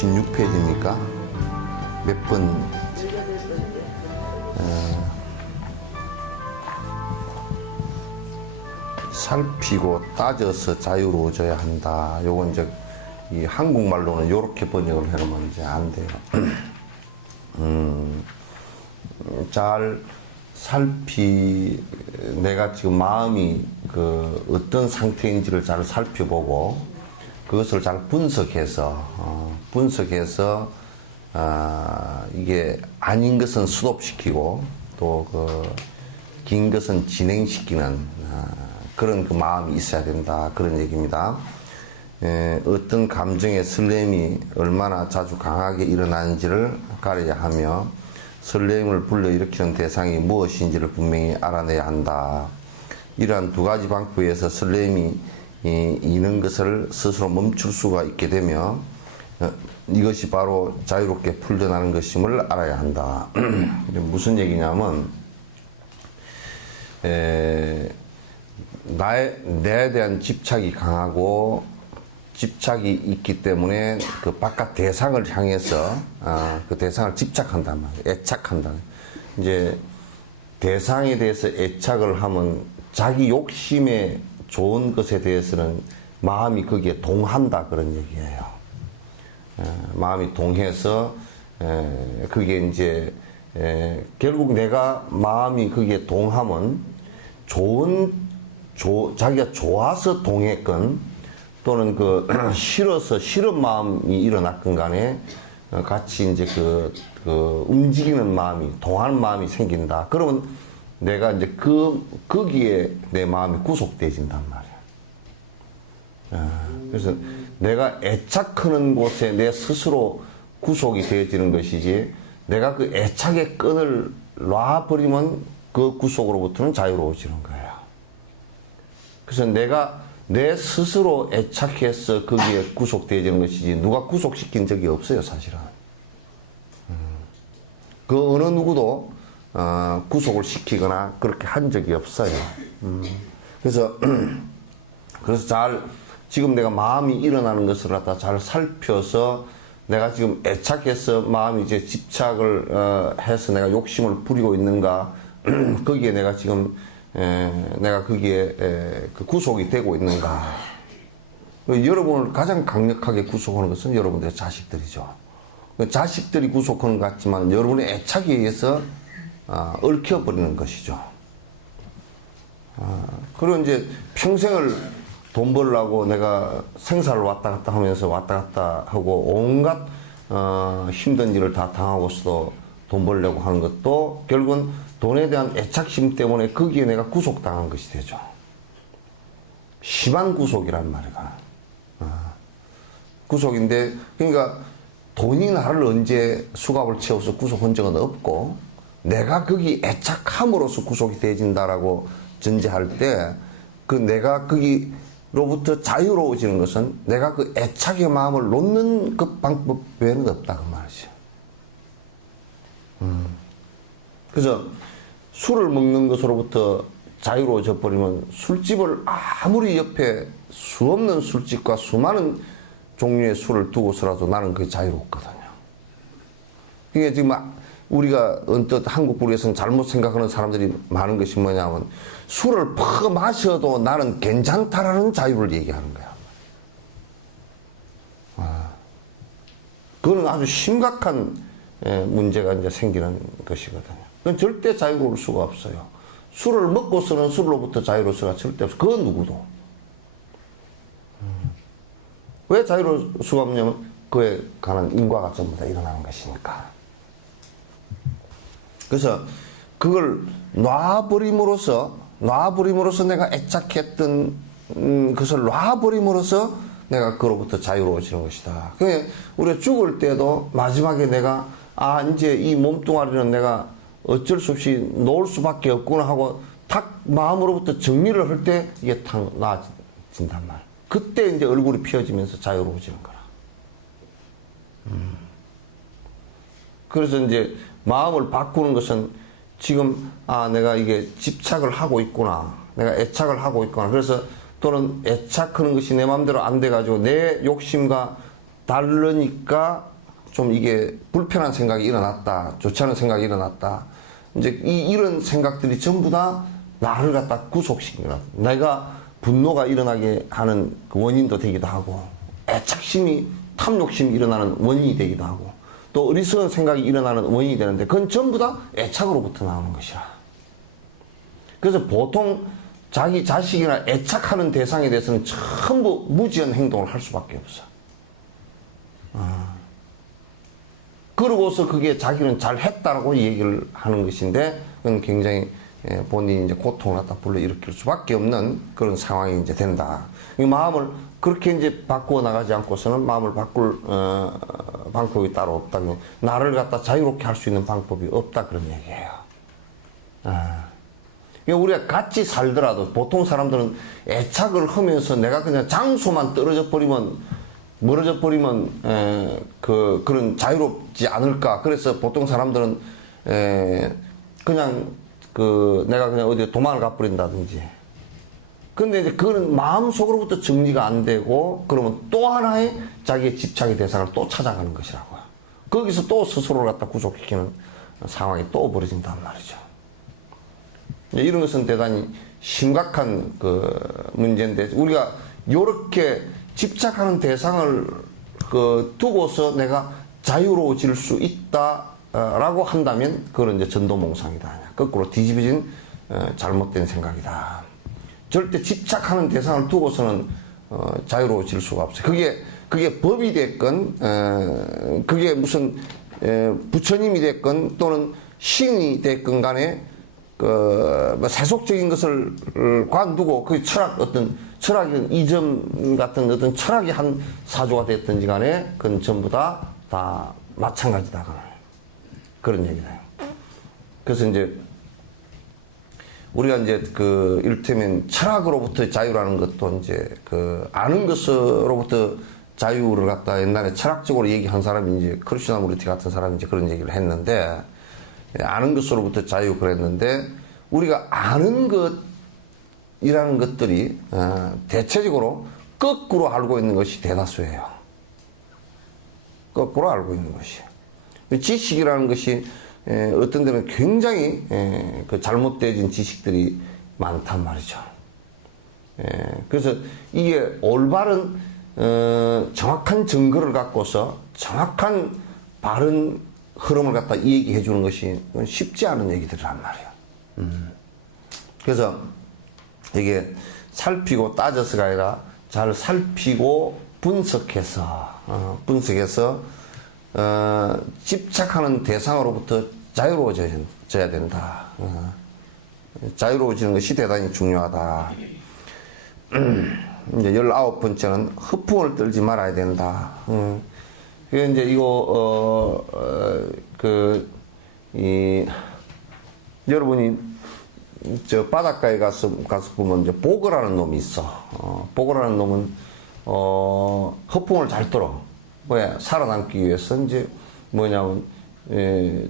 16페이지입니까? 몇 번? 살피고 따져서 자유로워져야 한다. 요건 이제 이 한국말로는 요렇게 번역을 해놓으면 이제 안 돼요. 잘 내가 지금 마음이 그 어떤 상태인지를 잘 살펴보고 그것을 잘 분석해서 이게 아닌 것은 스톱시키고 또 그 긴 것은 진행시키는 그런 그 마음이 있어야 된다. 그런 얘기입니다. 어떤 감정의 설렘이 얼마나 자주 강하게 일어나는지를 가려야 하며 설렘을 불러일으키는 대상이 무엇인지를 분명히 알아내야 한다. 이러한 두 가지 방법에서 설렘이 있는 것을 스스로 멈출 수가 있게 되며 이것이 바로 자유롭게 풀려나는 것임을 알아야 한다. 무슨 얘기냐면 나에 대한 집착이 강하고 집착이 있기 때문에 그 바깥 대상을 향해서 그 대상을 집착한단 말이에요. 애착한다. 이제 대상에 대해서 애착을 하면 자기 욕심에 좋은 것에 대해서는 마음이 거기에 동한다 그런 얘기예요. 마음이 동해서 그게 이제 결국 내가 마음이 거기에 동하면 자기가 좋아서 동했건 또는 그 싫어서 싫은 마음이 일어났건 간에 같이 이제 그 움직이는 마음이 동하는 마음이 생긴다. 그러면 내가 이제 거기에 내 마음이 구속되어진단 말이야. 그래서 내가 애착하는 곳에 내 스스로 구속이 되어지는 것이지 내가 그 애착의 끈을 놔버리면 그 구속으로부터는 자유로워지는 거예요. 그래서 내가 내 스스로 애착해서 거기에 구속되어지는 것이지 누가 구속시킨 적이 없어요, 사실은. 그 어느 누구도 구속을 시키거나 그렇게 한 적이 없어요. 그래서 지금 내가 마음이 일어나는 것을 갖다 잘 살펴서 내가 지금 애착해서 마음이 이제 집착을 해서 내가 욕심을 부리고 있는가, 거기에 내가 지금 내가 거기에 그 구속이 되고 있는가. 여러분을 가장 강력하게 구속하는 것은 여러분들의 자식들이죠. 자식들이 구속하는 것 같지만 여러분의 애착에 의해서 얽혀버리는 것이죠. 그리고 이제 평생을 돈 벌려고 내가 생사를 왔다 갔다 하면서 왔다 갔다 하고 온갖 힘든 일을 다 당하고서도 돈 벌려고 하는 것도 결국은 돈에 대한 애착심 때문에 거기에 내가 구속당한 것이 되죠. 심한 구속이란 말이야. 구속인데 그러니까 돈이 나를 언제 수갑을 채워서 구속한 적은 없고 내가 거기 애착함으로써 구속이 되어진다라고 전제할 때 그 내가 거기로부터 자유로워지는 것은 내가 그 애착의 마음을 놓는 그 방법 외에는 없다 그 말이죠. 그래서 술을 먹는 것으로부터 자유로워져 버리면 술집을 아무리 옆에 수 없는 술집과 수많은 종류의 술을 두고서라도 나는 그게 자유롭거든요. 이게 지금 우리가 언뜻 한국부에서는 잘못 생각하는 사람들이 많은 것이 뭐냐면 술을 퍼 마셔도 나는 괜찮다라는 자유를 얘기하는 거야. 그거는 아주 심각한 문제가 이제 생기는 것이거든요. 그건 절대 자유로울 수가 없어요. 술을 먹고서는 술로부터 자유로울 수가 절대 없어요. 그 누구도. 왜 자유로울 수가 없냐면 그에 관한 인과가 전부 다 일어나는 것이니까. 그래서 그걸 놔버림으로써 내가 애착했던 그것을 놔버림으로써 내가 그로부터 자유로워지는 것이다. 그러니까 우리가 죽을 때도 마지막에 내가 이제 이 몸뚱아리는 내가 어쩔 수 없이 놓을 수밖에 없구나 하고 탁 마음으로부터 정리를 할 때 이게 탁 나아진단 말이야. 그때 이제 얼굴이 피어지면서 자유로워지는 거라. 그래서 이제 마음을 바꾸는 것은 지금 내가 이게 집착을 하고 있구나, 내가 애착을 하고 있구나. 그래서 또는 애착하는 것이 내 마음대로 안 돼가지고 내 욕심과 다르니까 좀 이게 불편한 생각이 일어났다, 좋지 않은 생각이 일어났다. 이제 이런 생각들이 전부 다 나를 갖다 구속시키는 거야. 내가 분노가 일어나게 하는 그 원인도 되기도 하고, 애착심이, 탐욕심이 일어나는 원인이 되기도 하고, 또 어리석은 생각이 일어나는 원인이 되는데, 그건 전부 다 애착으로부터 나오는 것이라. 그래서 보통 자기 자식이나 애착하는 대상에 대해서는 전부 무지한 행동을 할 수밖에 없어. 그러고서 그게 자기는 잘했다라고 얘기를 하는 것인데, 그건 굉장히 본인이 이제 고통을 갖다 불러일으킬 수밖에 없는 그런 상황이 이제 된다. 이 마음을 그렇게 이제 바꾸어 나가지 않고서는 마음을 바꿀 방법이 따로 없다. 나를 갖다 자유롭게 할 수 있는 방법이 없다, 그런 얘기예요. 우리가 같이 살더라도 보통 사람들은 애착을 하면서 내가 그냥 장소만 떨어져 버리면, 멀어져 버리면 그런 자유롭지 않을까. 그래서 보통 사람들은 그냥 내가 그냥 어디 도망을 가버린다든지. 근데 이제 그거는 마음속으로부터 정리가 안 되고, 그러면 또 하나의 자기의 집착의 대상을 또 찾아가는 것이라고요. 거기서 또 스스로를 갖다 구속시키는 상황이 또 벌어진단 말이죠. 이런 것은 대단히 심각한 문제인데, 우리가 이렇게 집착하는 대상을 두고서 내가 자유로워질 수 있다라고 한다면, 그건 이제 전도몽상이다. 거꾸로 뒤집어진 잘못된 생각이다. 절대 집착하는 대상을 두고서는 자유로워질 수가 없어요. 그게 법이 됐건, 그게 무슨 부처님이 됐건, 또는 신이 됐건 간에, 세속적인 것을 관두고, 그 어떤 철학의 이점 같은 어떤 철학의 한 사조가 됐든지 간에, 그건 전부 다 마찬가지다. 그런 얘기다. 그래서 이제, 우리가 이제 이를테면 철학으로부터 자유라는 것도 이제 아는 것으로부터 자유를 갖다 옛날에 철학적으로 얘기한 사람이 이제 크리슈나무르티 같은 사람이 이제 그런 얘기를 했는데, 아는 것으로부터 자유 그랬는데, 우리가 아는 것이라는 것들이 대체적으로 거꾸로 알고 있는 것이 대다수예요. 거꾸로 알고 있는 것이. 지식이라는 것이 어떤 데는 굉장히 잘못되어진 지식들이 많단 말이죠. 그래서 이게 올바른 정확한 증거를 갖고서 정확한 바른 흐름을 갖다 얘기해 주는 것이 쉽지 않은 얘기들이란 말이에요. 그래서 이게 살피고 따져서가 아니라 잘 살피고 분석해서 집착하는 대상으로부터 자유로워져야 된다. 자유로워지는 것이 대단히 중요하다. 이제 19번째는 허풍을 떨지 말아야 된다. 그게 이제 이거, 여러분이 저 바닷가에 가서 보면 이제 보거라는 놈이 있어. 보거라는 놈은, 허풍을 잘 떨어. 왜? 살아남기 위해서 이제 뭐냐면,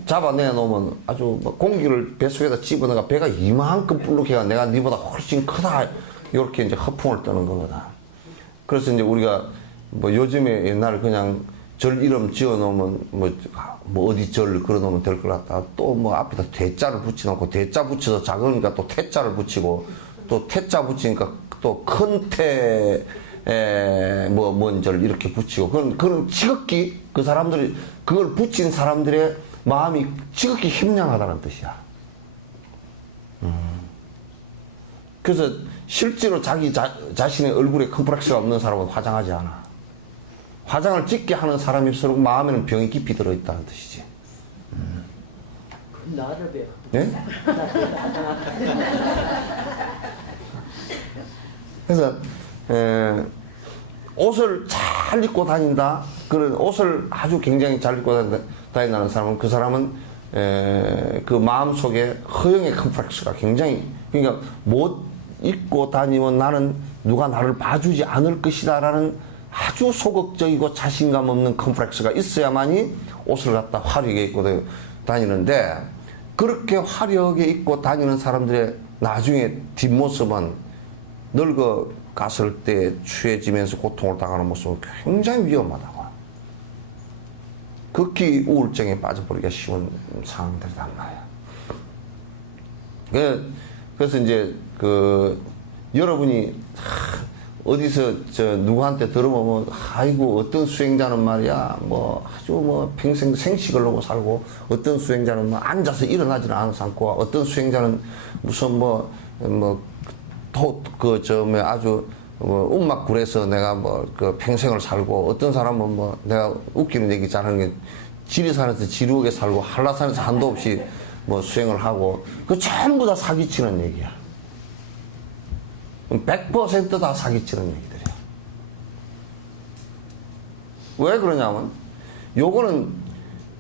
잡아내 놓으면 아주 공기를 뱃속에다 집어넣어가 배가 이만큼 불룩해가 내가 니보다 훨씬 크다. 이렇게 이제 허풍을 떠는 거거든. 그래서 이제 우리가 뭐 요즘에 옛날 그냥 절 이름 지어 놓으면 뭐 어디 절 걸어 놓으면 될 것 같다. 또 뭐 앞에다 대자를 붙여놓고 대자 붙여서 작으니까 또 태자를 붙이고 또 태자 붙이니까 또 큰 태, 뭔 절 이렇게 붙이고 그런 지극히 그 사람들이 그걸 붙인 사람들의 마음이 지극히 힘량하다는 뜻이야. 그래서 실제로 자기 자신의 얼굴에 컴플렉스가 없는 사람은 화장하지 않아. 화장을 짓게 하는 사람일수록 마음에는 병이 깊이 들어있다는 뜻이지. 나를 배워. 네? 그래서 옷을 잘 입고 다닌다. 그런 옷을 아주 굉장히 잘 입고 다닌다는 사람은 그 사람은 그 마음 속에 허영의 컴플렉스가 굉장히 그러니까 못 입고 다니면 나는 누가 나를 봐주지 않을 것이다라는 아주 소극적이고 자신감 없는 컴플렉스가 있어야만이 옷을 갖다 화려하게 입고 다니는데 그렇게 화려하게 입고 다니는 사람들의 나중에 뒷모습은 늙어 갔을 때 취해지면서 고통을 당하는 모습은 굉장히 위험하다고. 극히 우울증에 빠져버리기가 쉬운 상황들이란 말이야. 그래서 이제 여러분이 어디서 누구한테 들어보면 아이고 어떤 수행자는 말이야 뭐 아주 뭐 평생 생식을 하고 살고 어떤 수행자는 뭐 앉아서 일어나지는 않고 어떤 수행자는 무슨 아주 움막굴에서 내가 평생을 살고 어떤 사람은 내가 웃기는 얘기 잘하는 게 지리산에서 지루하게 살고 한라산에서 한도 없이 수행을 하고 그 전부 다 사기치는 얘기야. 100% 다 사기치는 얘기들이야. 왜 그러냐면 요거는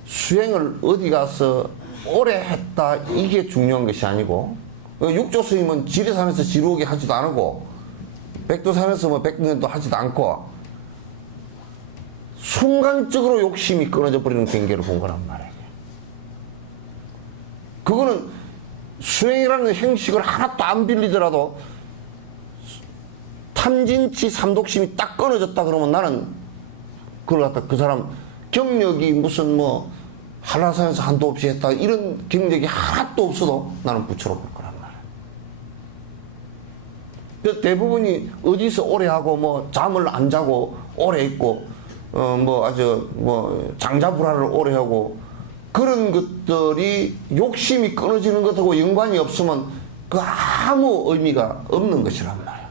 수행을 어디 가서 오래 했다 이게 중요한 것이 아니고 육조 스님은 지리산에서 지루하게 하지도 않고 백두산에서 100년도 하지도 않고 순간적으로 욕심이 끊어져 버리는 경계를 본 거란 말이야. 그거는 수행이라는 형식을 하나도 안 빌리더라도 탐진치 삼독심이 딱 끊어졌다 그러면 나는 그걸 갖다 그 사람 경력이 무슨 한라산에서 한도 없이 했다 이런 경력이 하나도 없어도 나는 부처로 볼 거란 말이야. 대부분이 어디서 오래 하고 잠을 안 자고 오래 있고 장자불화를 오래 하고 그런 것들이 욕심이 끊어지는 것하고 연관이 없으면 그 아무 의미가 없는 것이란 말이야.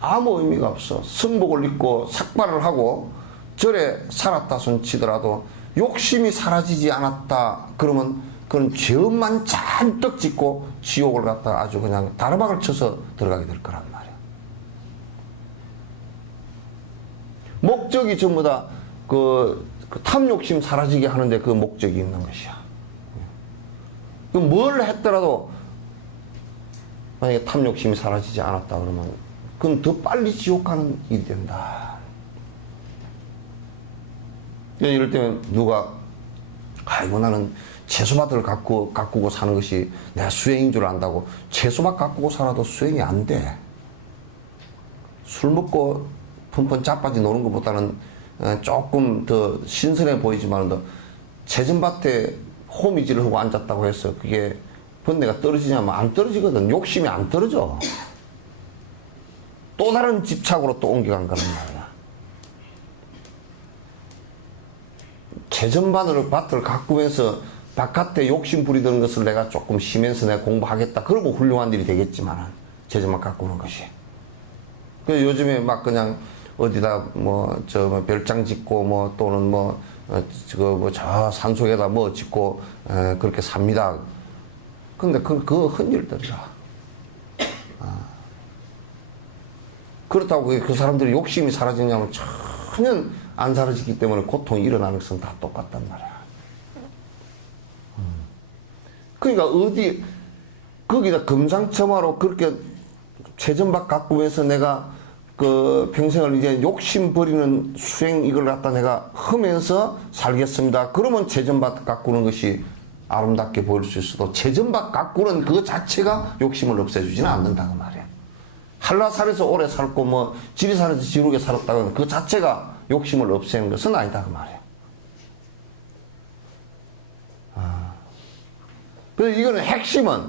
아무 의미가 없어. 성복을 입고 삭발을 하고 절에 살았다 손치더라도 욕심이 사라지지 않았다 그러면 그런 죄업만 잔뜩 짓고 지옥을 갖다 아주 그냥 다르박을 쳐서 들어가게 될 거란 말이야. 목적이 전부 다 그 탐욕심 사라지게 하는데 그 목적이 있는 것이야. 그럼 뭘 했더라도 만약에 탐욕심이 사라지지 않았다 그러면 그건 더 빨리 지옥 가는 일이 된다. 이럴 때는 누가 아이고 나는 채소밭을 가꾸고 사는 것이 내가 수행인 줄 안다고 채소밭 가꾸고 살아도 수행이 안 돼. 술 먹고 펀펀 자빠지 노는 것보다는 조금 더 신선해 보이지만 더 채전밭에 호미질을 하고 앉았다고 해서 그게 번뇌가 떨어지냐면 안 떨어지거든. 욕심이 안 떨어져. 또 다른 집착으로 또 옮겨간 거란 말이야. 채전밭을 가꾸면서 바깥에 욕심 부리던 것을 내가 조금 쉬면서 내가 공부하겠다. 그러고 훌륭한 일이 되겠지만 채전밭 가꾸는 것이. 그 요즘에 막 그냥 어디다 별장 짓고 또는 저 산속에다 짓고 그렇게 삽니다. 근데 그거 흔일들이라. 그렇다고 그 사람들이 욕심이 사라지냐면 전혀 안 사라지기 때문에 고통이 일어나는 것은 다 똑같단 말이야. 그러니까 거기다 금상첨화로 그렇게 채전밭 가꾸면서 내가 평생을 이제 욕심 버리는 수행 이걸 갖다 내가 하면서 살겠습니다. 그러면 채전밭 가꾸는 것이 아름답게 보일 수 있어도 채전밭 가꾸는 그 자체가 욕심을 없애주지는 않는다고 말이야. 한라산에서 오래 살고 지리산에서 지루하게 살았다고 그 자체가 욕심을 없애는 것은 아니다 그 말이야. 그래서 이거는 핵심은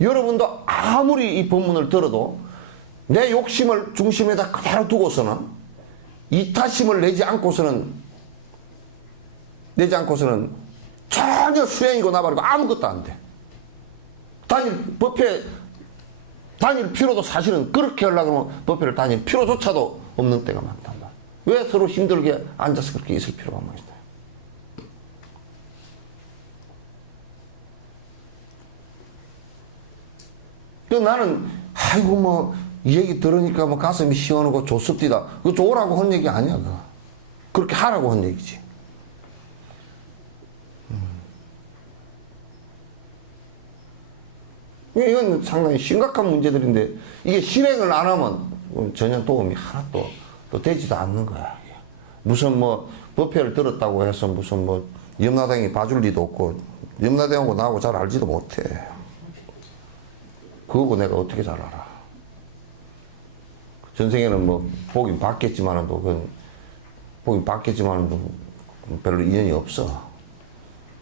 여러분도 아무리 이 본문을 들어도 내 욕심을 중심에다 그대로 두고서는 이타심을 내지 않고서는 전혀 수행이고 나발이고 아무것도 안 돼. 법회 다닐 필요도 사실은 그렇게 하려고 하면 법회를 다닐 필요조차도 없는 때가 많단 말이야. 왜 서로 힘들게 앉아서 그렇게 있을 필요가 뭐 있어요. 나는 아이고 이 얘기 들으니까 가슴이 시원하고 좋습디다. 그거 좋으라고 한 얘기 아니야 그거. 그렇게 하라고 한 얘기지. 이건 상당히 심각한 문제들인데 이게 실행을 안 하면 전혀 도움이 하나도 또 되지도 않는 거야. 무슨 법회를 들었다고 해서 무슨 염라대왕이 봐줄 리도 없고 염라대왕하고 나하고 잘 알지도 못해. 그거고 내가 어떻게 잘 알아. 전생에는 보긴 봤겠지만은 그건 보긴 봤겠지만 뭐 별로 인연이 없어.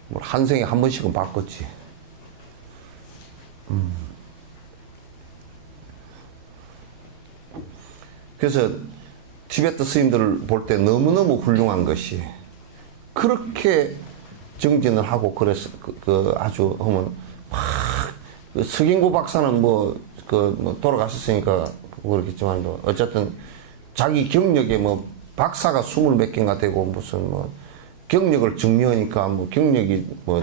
뭐 한 생에 한 번씩은 봤겠지. 그래서 티베트 스님들을 볼 때 너무너무 훌륭한 것이 그렇게 정진을 하고 그래서 아주 하면 그 석인구 박사는 뭐 돌아가셨으니까 그렇겠지만 어쨌든 자기 경력에 뭐 박사가 20몇 개가 되고 무슨 뭐 경력을 증명하니까 뭐 경력이 뭐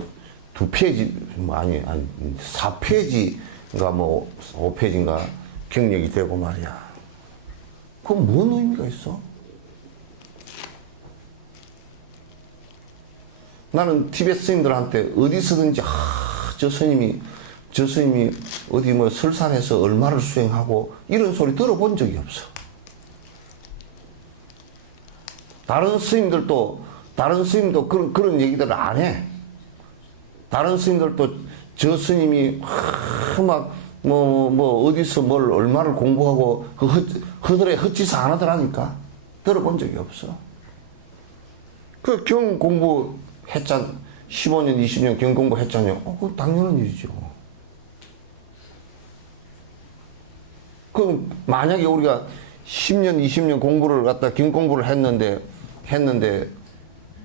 2페이지 뭐 아니 4페이지인가 뭐 5페이지인가 경력이 되고 말이야. 그건 뭔 의미가 있어? 나는 티베트 스님들한테 어디서든지 저 스님이 어디 뭐 설산에서 얼마를 수행하고 이런 소리 들어본 적이 없어. 다른 스님들도 그런 얘기들을 안 해. 다른 스님들도 저 스님이 뭐 어디서 뭘 얼마를 공부하고 그 허들에 헛짓을 안 하더라니까. 들어본 적이 없어. 그 경 공부 했잖 15년 20년 경 공부 했잖아요. 그건 당연한 일이죠. 그럼 만약에 우리가 10년 20년 공부를 갖다 경 공부를 했는데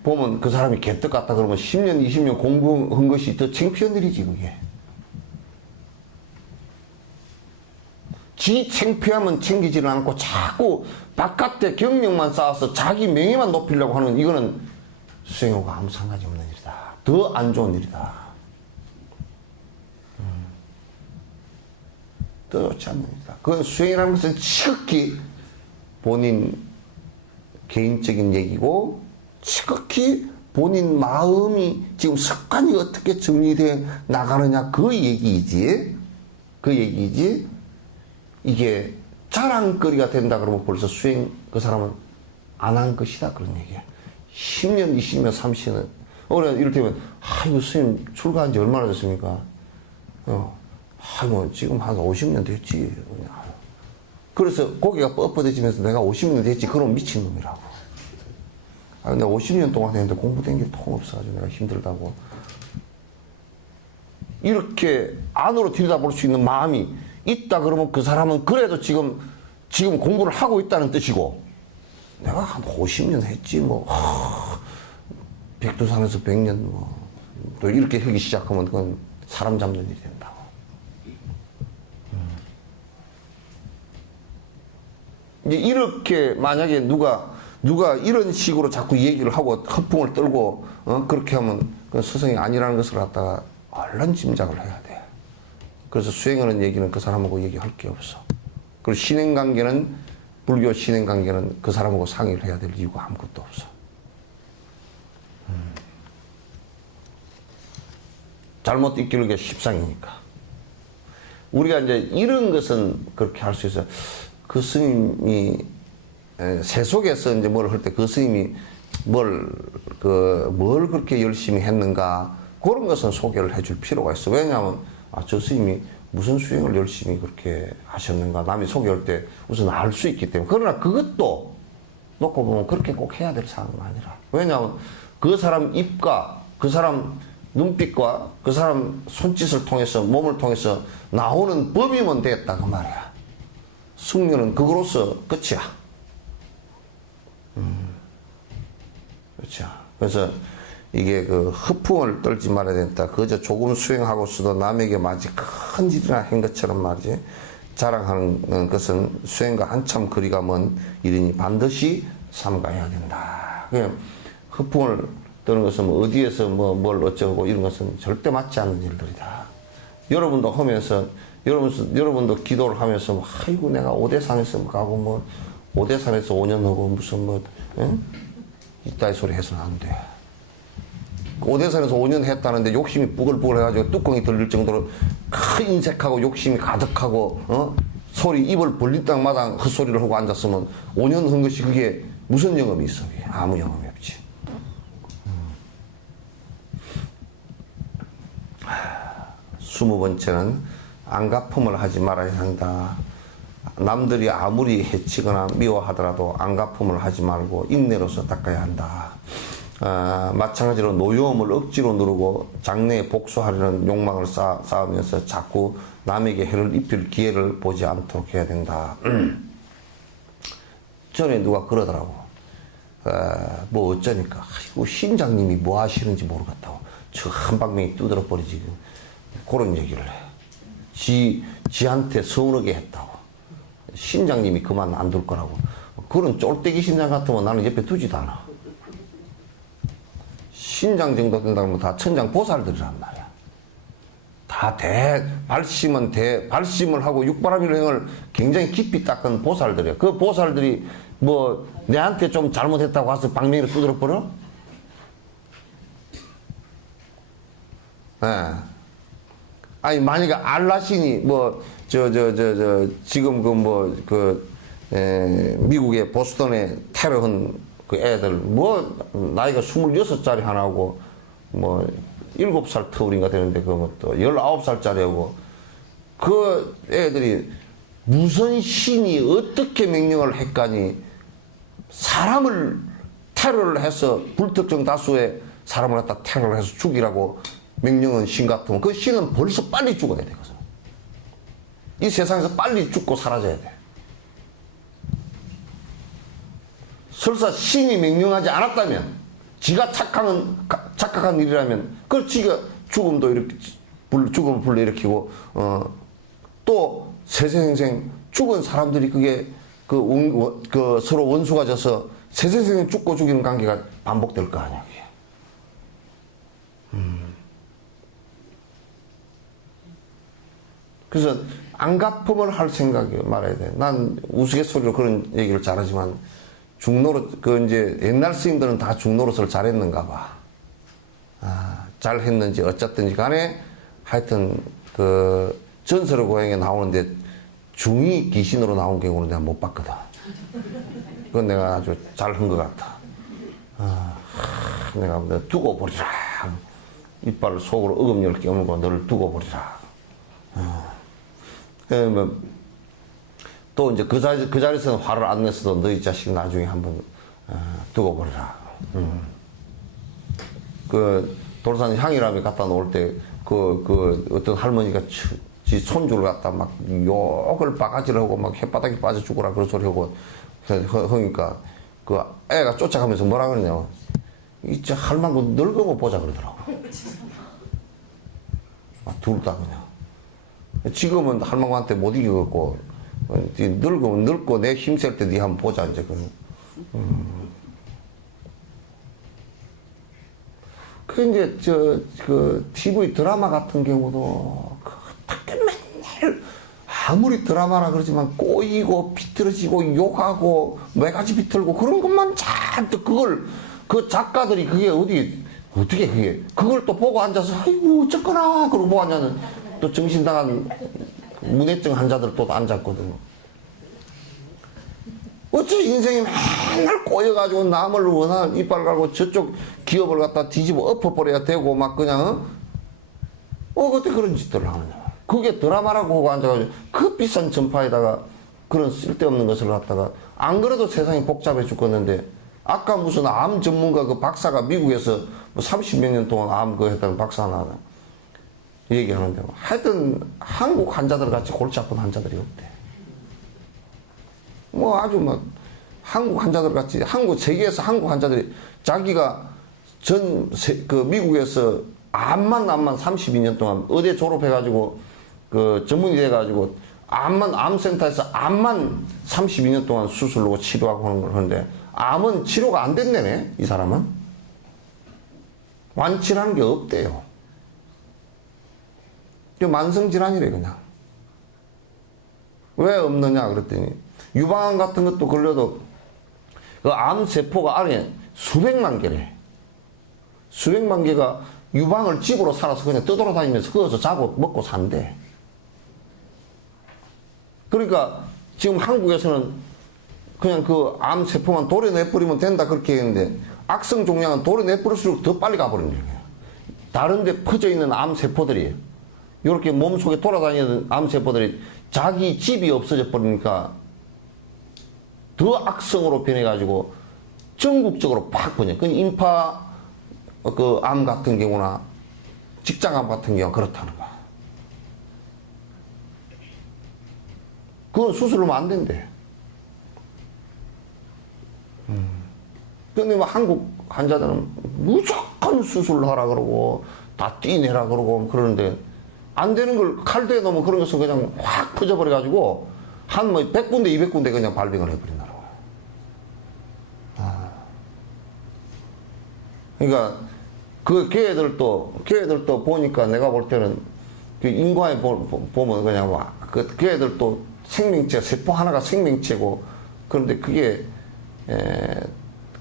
보면 그 사람이 개떡 같다 그러면 10년 20년 공부한 것이 더 창피한 일이지 그게. 지 창피하면 챙기지는 않고 자꾸 바깥에 경력만 쌓아서 자기 명예만 높이려고 하는 이거는 수행하고 아무 상관이 없는 일이다. 더 안 좋은 일이다. 더 좋지 않는 일이다. 그건 수행이라는 것은 지극히 본인 개인적인 얘기고 지극히 본인 마음이 지금 습관이 어떻게 정리되어 나가느냐 그 얘기이지. 이게 자랑거리가 된다 그러면 벌써 수행 그 사람은 안 한 것이다 그런 얘기야. 10년, 20년, 30년. 이를테면 이거 스님 출가한 지 얼마나 됐습니까? 뭐 지금 한 50년 됐지. 그래서 고개가 뻣뻣해지면서 내가 50년 됐지. 그럼 미친놈이라고. 내가 50년 동안 했는데 공부된 게 통 없어가지고 내가 힘들다고. 이렇게 안으로 들여다볼 수 있는 마음이 있다 그러면 그 사람은 그래도 지금 공부를 하고 있다는 뜻이고, 내가 한 50년 했지 뭐 백두산에서 100년 뭐 또 이렇게 하기 시작하면 그건 사람 잡는 일이 된다고. 이제 이렇게 만약에 누가 이런 식으로 자꾸 얘기를 하고 허풍을 떨고 그렇게 하면 그 스승이 아니라는 것을 갖다가 얼른 짐작을 해야 돼. 그래서 수행하는 얘기는 그 사람하고 얘기할 게 없어. 그리고 신행관계는 불교 신행관계는 그 사람하고 상의를 해야 될 이유가 아무것도 없어. 잘못 이끌게 십상이니까. 우리가 이제 이런 것은 그렇게 할 수 있어요. 그 스님이 세속에서 이제 뭘 할 때 그 스님이 뭘 그렇게 열심히 했는가 그런 것은 소개를 해줄 필요가 있어. 왜냐하면 저 스님이 무슨 수행을 열심히 그렇게 하셨는가 남이 소개할 때 우선 알 수 있기 때문에. 그러나 그것도 놓고 보면 그렇게 꼭 해야 될 사항은 아니라. 왜냐하면 그 사람 입과 그 사람 눈빛과 그 사람 손짓을 통해서 몸을 통해서 나오는 법이면 됐다 그 말이야. 승려는 그거로서 끝이야. 그렇죠. 그래서 이게 그 허풍을 떨지 말아야 된다. 그저 조금 수행하고서도 남에게 마치 큰 일이나 한 것처럼 말이지 자랑하는 것은 수행과 한참 거리가 먼 일이니 반드시 삼가해야 된다. 그냥 허풍을 떠는 것은 뭐 어디에서 뭘 어쩌고 이런 것은 절대 맞지 않는 일들이다. 여러분도 하면서 여러분도 기도를 하면서 아이고 내가 오대산에서 가고 오대산에서 5년 하고 무슨 이따위 소리 해서는 안 돼. 오대산에서 5년 했다는데 욕심이 뿌글뿌글 해가지고 뚜껑이 들릴 정도로 큰 인색하고 욕심이 가득하고 소리 입을 벌릴 땅마다 헛소리를 하고 앉았으면 5년 한 것이 그게 무슨 영험이 있어? 아무 영험이 없지. 20번째는 안가품을 하지 말아야 한다. 남들이 아무리 해치거나 미워하더라도 안갚음을 하지 말고 인내로서 닦아야 한다. 마찬가지로 노여움을 억지로 누르고 장래에 복수하려는 욕망을 쌓으면서 자꾸 남에게 해를 입힐 기회를 보지 않도록 해야 된다. 전에 누가 그러더라고. 뭐 어쩌니까 아이고 신장님이 뭐 하시는지 모르겠다고 저 한방명이 두드려 버리지 그런 얘기를 해. 지한테 서운하게 했다고. 신장님이 그만 안 둘 거라고. 그런 쫄대기 신장 같으면 나는 옆에 두지도 않아. 신장 정도 된다면 다 천장 보살들이란 말이야. 다 발심을 하고 육바라밀행을 굉장히 깊이 닦은 보살들이야. 그 보살들이 뭐 내한테 좀 잘못했다고 해서 방맹이를 두드려 버려? 예. 아니 만약에 알라신이 뭐 지금 미국의 보스턴에 테러한 그 애들 뭐 나이가 26살짜리 하나고 뭐 7살 터울인가 되는데 그것도 19살짜리하고 그 애들이 무슨 신이 어떻게 명령을 했까니 사람을 테러를 해서 불특정 다수의 사람을 갖다 테러를 해서 죽이라고 명령한 신 같으면 그 신은 벌써 빨리 죽어야 되거든. 이 세상에서 빨리 죽고 사라져야 돼. 설사 신이 명령하지 않았다면, 지가 착각한 일이라면, 그 지가 죽음을 불러일으키고, 또 세세생생 죽은 사람들이 그게 서로 원수가 져서 세세생생 죽고 죽이는 관계가 반복될 거 아니야, 그게. 그래서 안갚음을 할 생각이 말해야 돼. 난 우스갯소리로 그런 얘기를 잘하지만 중노릇 이제 옛날 스님들은 다 중노릇을 잘했는가 봐. 잘했는지 어쨌든지 간에 하여튼 그 전설의 고향에 나오는데 중이 귀신으로 나온 경우는 내가 못 봤거든. 그건 내가 아주 잘한 것 같아. 내가 두고 보리라. 이빨을 속으로 어금니를 깨물고 너를 두고 보리라. 또 이제 그 자리에서는 화를 안 냈어도 너희 자식 나중에 한번 두고 보리라. 그 돌산 향이라미 갖다 놓을 때 그 어떤 할머니가 지 손주를 갖다 막 욕을 바가지를 하고 막 혓바닥에 빠져 죽으라 그런 소리 하고 하니까 그 애가 쫓아가면서 뭐라 그러냐. 이제 할망구 늙은 거 보자 그러더라고. 둘 다 그냥. 지금은 할망구한테 못 이기겠고 늙으면 늙고 내 힘쓸 때 니 한번 보자 이제 그 이제 그 TV 드라마 같은 경우도 밖에 맨날 아무리 드라마라 그러지만 꼬이고 비틀어지고 욕하고 매가지 비틀고 그런 것만 잔뜩 그 작가들이 그게 어떻게 그걸 또 보고 앉아서 아이고 어쩌거나 그러고 보고 앉아는 또 정신 나간 문해증 환자들 또 앉았거든. 어째 인생이 맨날 꼬여가지고 남을 원하는 이빨 갈고 저쪽 기업을 갖다 뒤집어 엎어버려야 되고 막 그냥 어떻게 그런 짓들을 하느냐. 그게 드라마라고 하고 앉아가지고 그 비싼 전파에다가 그런 쓸데없는 것을 갖다가 안 그래도 세상이 복잡해 죽겠는데 아까 무슨 암 전문가 그 박사가 미국에서 뭐 30몇 년 동안 암 그거 했다는 박사 하나 얘기하는데 하여튼 한국 환자들 같이 골치 아픈 환자들이 없대. 뭐 아주 막 한국 환자들 같이 세계에서 한국 환자들이 자기가 미국에서 암만 32년 동안 의대 졸업해가지고 그 전문의 돼가지고 암센터에서 암만 32년 동안 수술로 치료하고 하는 걸 하는데 암은 치료가 안 된다네 이 사람은. 완치라는 게 없대요. 만성질환이래 그냥. 왜 없느냐 그랬더니 유방암 같은 것도 걸려도 그 암세포가 안에 수백만 개래. 수백만 개가 유방을 집으로 살아서 그냥 떠돌아다니면서 거기서 자고 먹고 산대. 그러니까 지금 한국에서는 그냥 그 암세포만 도려내버리면 된다 그렇게 했는데 악성 종양은 도려내버릴수록 더 빨리 가버리는 거예요. 다른 데 퍼져 있는 암세포들이 이렇게 몸속에 돌아다니는 암세포들이 자기 집이 없어져 버리니까 더 악성으로 변해가지고 전국적으로 팍 번져. 그 인파 그 암 같은 경우나 직장암 같은 경우가 그렇다는 거야. 그건 수술하면 안 된대. 근데 뭐 한국 환자들은 무조건 수술하라 그러고 다 떼내라 그러고 그러는데 안 되는 걸 칼대에 넣으면 그런 것은 그냥 확 퍼져버려가지고 한 뭐 100군데 200군데 그냥 발병을 해버린다는 거야. 그러니까 그 걔들도 보니까 내가 볼 때는 그 인과에 보면 그냥 와. 그 걔들도 생명체, 세포 하나가 생명체고 그런데 그게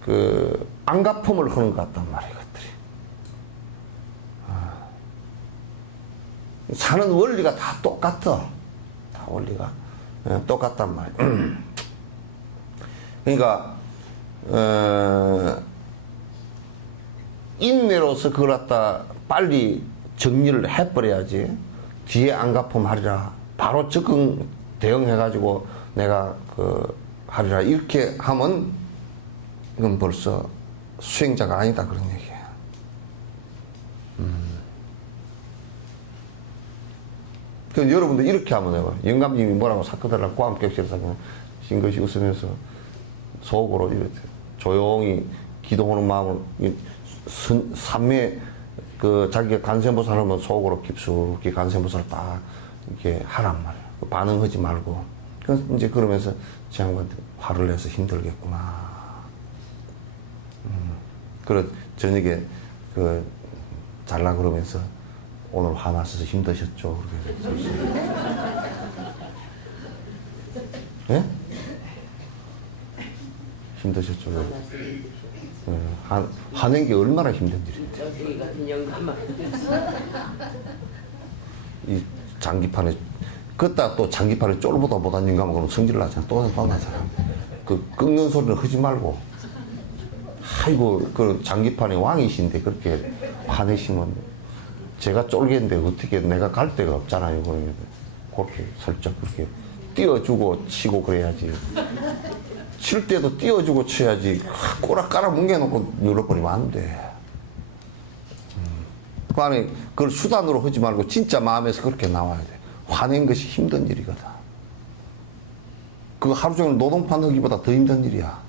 그 안가품을 하는 것 같단 말이야, 것들이. 사는 원리가 다 똑같아. 다 원리가 똑같단 말이야. 그러니까 인내로서 그걸 갖다 빨리 정리를 해버려야지. 뒤에 안가품 하리라. 바로 적응 대응해가지고 내가 그 하리라. 이렇게 하면 이건 벌써 수행자가 아니다 그런 얘기예요. 그럼 여러분들 이렇게 하면 돼요. 영감님이 뭐라고 사건달라고 고함격실에서 싱긋이 웃으면서 속으로 이렇게 조용히 기도하는 마음을 삼매 그 자기가 간세보살 하면 속으로 깊숙이 간세보살 딱 이렇게 하란 말이야. 반응하지 말고. 그래서 이제 그러면서 제 양반한테 화를 내서 힘들겠구나. 그래 저녁에 그 잘라 그러면서 오늘 화 나셔서 힘드셨죠? 그렇게 예? 힘드셨죠? 화낸 게 얼마나 힘든 일인데. 저기 같은 영감아. 이 장기판에 그따 또 장기판에 쫄보다 못한 영감은 그럼 성질 나잖아. 또 나잖아. 그 꺾는 소리는 하지 말고. 아이고 그 장기판의 왕이신데 그렇게 화내시면 제가 쫄겠는데 어떻게 내가 갈 데가 없잖아요. 그렇게 살짝 그렇게 띄워주고 치고 그래야지. 칠 때도 띄워주고 쳐야지. 꼬락 깔아 뭉개놓고 눌러버리면 안 돼. 그 안에 그걸 수단으로 하지 말고 진짜 마음에서 그렇게 나와야 돼. 화낸 것이 힘든 일이거든. 그거 하루 종일 노동판 하기보다 더 힘든 일이야.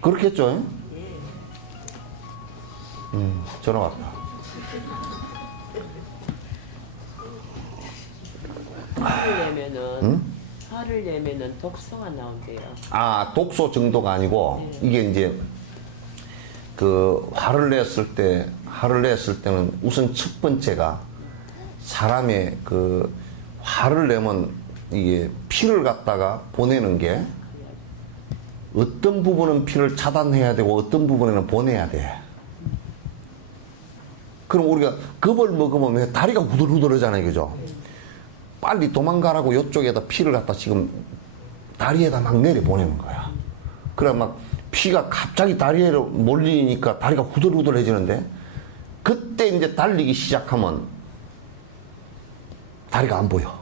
그렇겠죠? 전화 왔다. 화를 내면은 독소가 나온대요. 아, 독소 정도가 아니고 이게 이제 그 화를 냈을 때는 우선 첫 번째가 사람의 그 화를 내면 이게 피를 갖다가 보내는 게 어떤 부분은 피를 차단해야 되고 어떤 부분에는 보내야 돼. 그럼 우리가 겁을 먹으면 왜 다리가 후들후들하잖아요, 그죠? 빨리 도망가라고 이쪽에다 피를 갖다 지금 다리에다 막 내려보내는 거야. 그래 막 피가 갑자기 다리에로 몰리니까 다리가 후들후들해지는데 그때 이제 달리기 시작하면 다리가 안 보여.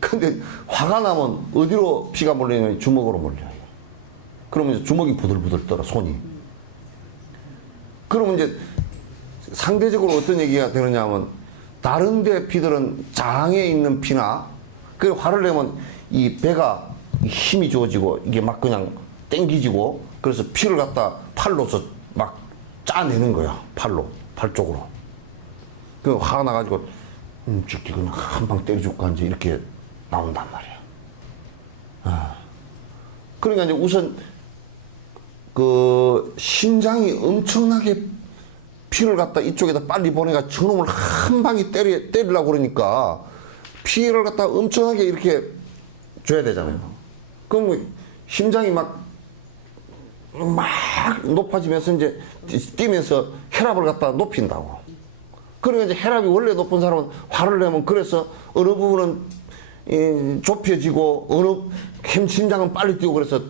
근데 화가 나면 어디로 피가 몰리냐면 주먹으로 몰려요. 그러면 이제 주먹이 부들부들 떨어, 손이. 그러면 이제 상대적으로 어떤 얘기가 되느냐 하면 다른 데 피들은 장에 있는 피나 그 화를 내면 이 배가 힘이 좋아지고 이게 막 그냥 땡기지고 그래서 피를 갖다 팔로서 막 짜내는 거야. 팔 쪽으로. 그 화가 나가지고 저기 그냥 한 방 때려줄까 이제 이렇게 나온단 말이야. 그러니까 이제 우선 그 심장이 엄청나게 피를 갖다 이쪽에다 빨리 보내가 저놈을 한 방에 때리려고 그러니까 피를 갖다 엄청나게 이렇게 줘야 되잖아요. 그럼 뭐 심장이 막 높아지면서 이제 뛰면서 혈압을 갖다 높인다고. 그러니까 이제 혈압이 원래 높은 사람은 화를 내면 그래서 어느 부분은 좁혀지고 어느 심장은 빨리 뛰고 그래서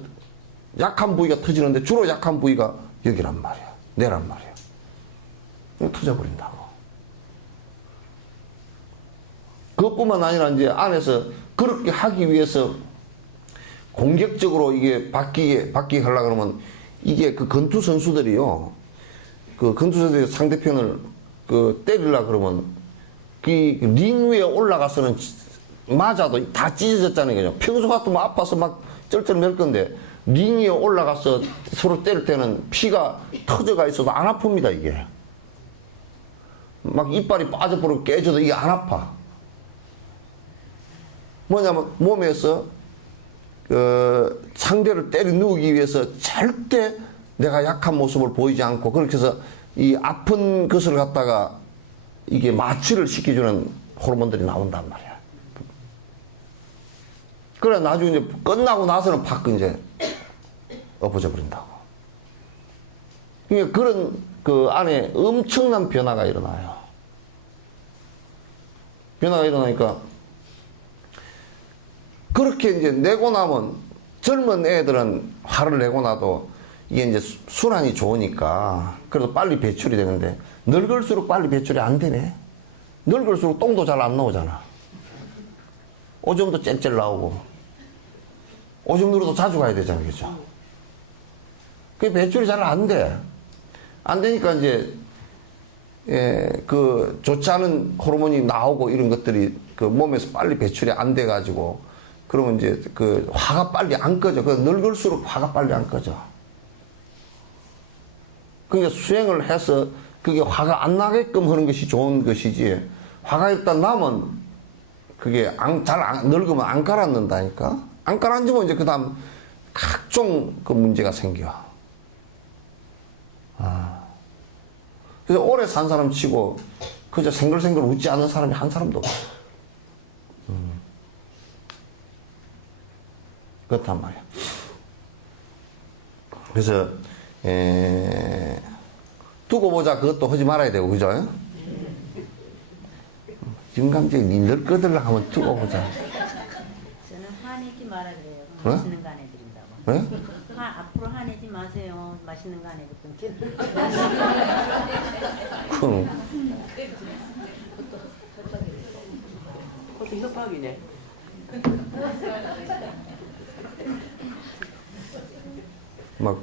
약한 부위가 터지는데 주로 약한 부위가 여기란 말이야. 뇌란 말이야. 터져버린다고. 그것뿐만 아니라 이제 안에서 그렇게 하기 위해서 공격적으로 이게 바뀌게 하려고 그러면 이게 그 권투 선수들이요. 그 권투 선수들이 상대편을 그 때리려고 그러면 그 링 위에 올라가서는 맞아도 다 찢어졌잖아요. 그죠? 평소 같으면 아파서 막 쩔쩔 건데 링 위에 올라가서 서로 때릴 때는 피가 터져가 있어도 안 아픕니다, 이게. 막 이빨이 빠져버리고 깨져도 이게 안 아파. 뭐냐면 몸에서 그 상대를 때려 누우기 위해서 절대 내가 약한 모습을 보이지 않고 그렇게 해서 이 아픈 것을 갖다가 이게 마취를 시켜주는 호르몬들이 나온단 말이야. 그래 나중에 이제 끝나고 나서는 팍 이제 엎어져 버린다고. 그러니까 그런 그 안에 엄청난 변화가 일어나요. 변화가 일어나니까 그렇게 이제 내고 나면 젊은 애들은 화를 내고 나도 이게 이제 순환이 좋으니까 그래도 빨리 배출이 되는데 늙을수록 빨리 배출이 안 되네. 늙을수록 똥도 잘 안 나오잖아. 오줌도 쨍쨍 나오고 오줌 누러도 자주 가야 되잖아, 그죠? 그 배출이 잘 안 돼. 안 되니까 이제 그 좋지 않은 호르몬이 나오고 이런 것들이 그 몸에서 빨리 배출이 안 돼 가지고 그러면 이제 그 화가 빨리 안 꺼져. 그 늙을수록 화가 빨리 안 꺼져. 그러니까 수행을 해서 그게 화가 안 나게끔 하는 것이 좋은 것이지. 화가 일단 나면 그게 늙으면 안 가라앉는다니까. 안 가라앉으면 이제 그 다음 각종 그 문제가 생겨. 그래서 오래 산 사람 치고 그저 생글생글 웃지 않는 사람이 한 사람도 없어. 그렇단 말이야. 그래서 두고 보자 그것도 하지 말아야 되고, 그죠? 영감제 니들 끄들라 하면 두고 보자. 저는 화내지 말아야 돼요. 어? 맛있는 거 안 해드린다고. 네? 앞으로 화내지 마세요. 맛있는 거 안 해드릴게요. 그럼 그것도 협박이네. 막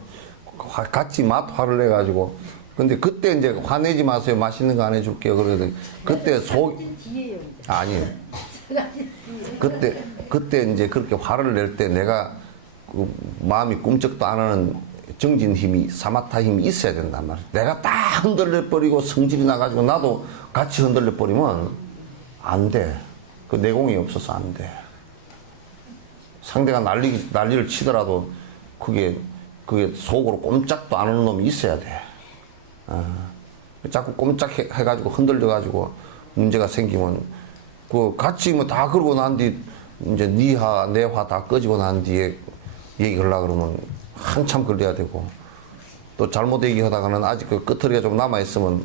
같이 화를 내가지고 근데 그때 이제 화내지 마세요. 맛있는 거 안 해줄게요. 그러거든. 그때 뒤에요. 이제. 아니 그때 이제 그렇게 화를 낼 때 내가 그 마음이 꿈쩍도 안 하는 정진 힘이 사마타 힘이 있어야 된단 말이야. 내가 딱 흔들려 버리고 성질이 나가지고 나도 같이 흔들려 버리면 안 돼. 그 내공이 없어서 안 돼. 상대가 난리를 치더라도 그게 속으로 꼼짝도 안 하는 놈이 있어야 돼. 자꾸 꼼짝 해가지고 흔들려가지고 문제가 생기면 그 같이 뭐 다 그러고 난 뒤 이제 네 화, 내 화 다 꺼지고 난 뒤에 얘기하려고 그러면 한참 걸려야 되고 또 잘못 얘기하다가는 아직 그 끄트리가 좀 남아있으면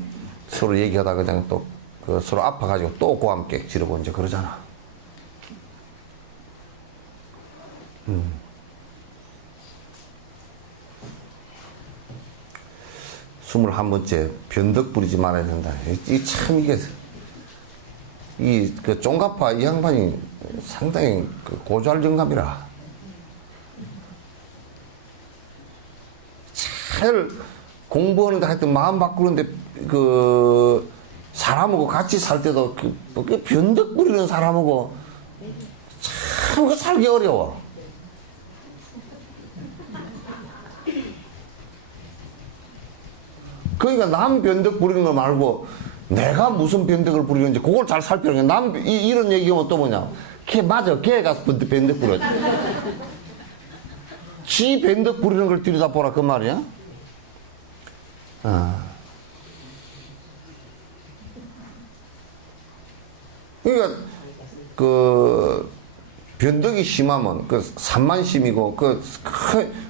서로 얘기하다가 그냥 또 그 서로 아파가지고 또 고함 깨지르고 이제 그러잖아. 21번째, 변덕 부리지 말아야 된다. 그 쫑가파 이 양반이 상당히 그 고주할 영감이라. 잘 공부하는데 하여튼 마음 바꾸는데 그 사람하고 같이 살 때도 그 변덕 부리는 사람하고 참 그 살기 어려워. 그러니까 남 변덕 부리는 거 말고 내가 무슨 변덕을 부리는지 그걸 잘 살피는 거야. 이런 얘기하면 또 뭐냐. 걔 맞아. 걔가 변덕 부려. 지 변덕 부리는 걸 들여다보라 그 말이야. 그러니까 그 변덕이 심하면 그 산만심이고 그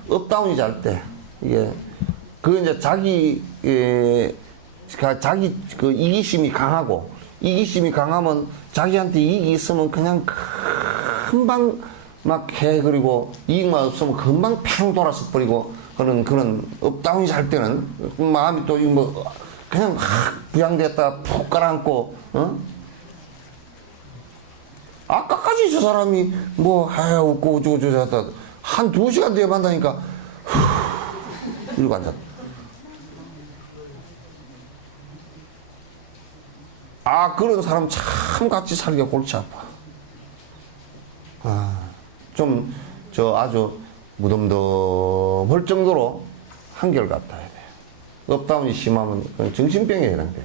업다운이 잘 때 이게 그 이제 자기 그 이기심이 강하면 자기한테 이익이 있으면 그냥 금방 막 해. 그리고 이익만 없으면 금방 팽 돌아서 버리고 그런 업다운이 잘 때는 마음이 또 뭐 그냥 막 부양됐다 푹 깔아앉고, 어? 아까까지 저 사람이 뭐, 웃고 어쩌고저쩌고 하다 한 2시간 뒤에 만나니까, 이러고 앉았다. 그런 사람 참 같이 살기가 골치 아파. 아주 무덤덤할 정도로 한결같아야 돼. 업다운이 심하면 그건 정신병에 해당돼요.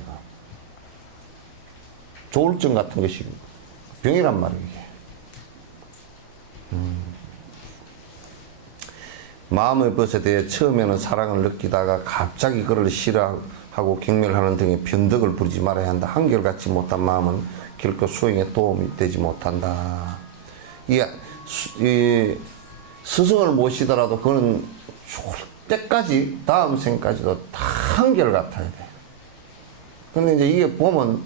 조울증 같은 것이 병이란 말이에요, 이게. 마음의 것에 대해 처음에는 사랑을 느끼다가 갑자기 그를 싫어하고 경멸하는 등의 변덕을 부리지 말아야 한다. 한결같지 못한 마음은 결코 수행에 도움이 되지 못한다. 이 스승을 모시더라도 그는 죽을 때까지, 다음 생까지도 다 한결같아야 돼. 근데 이제 이게 보면,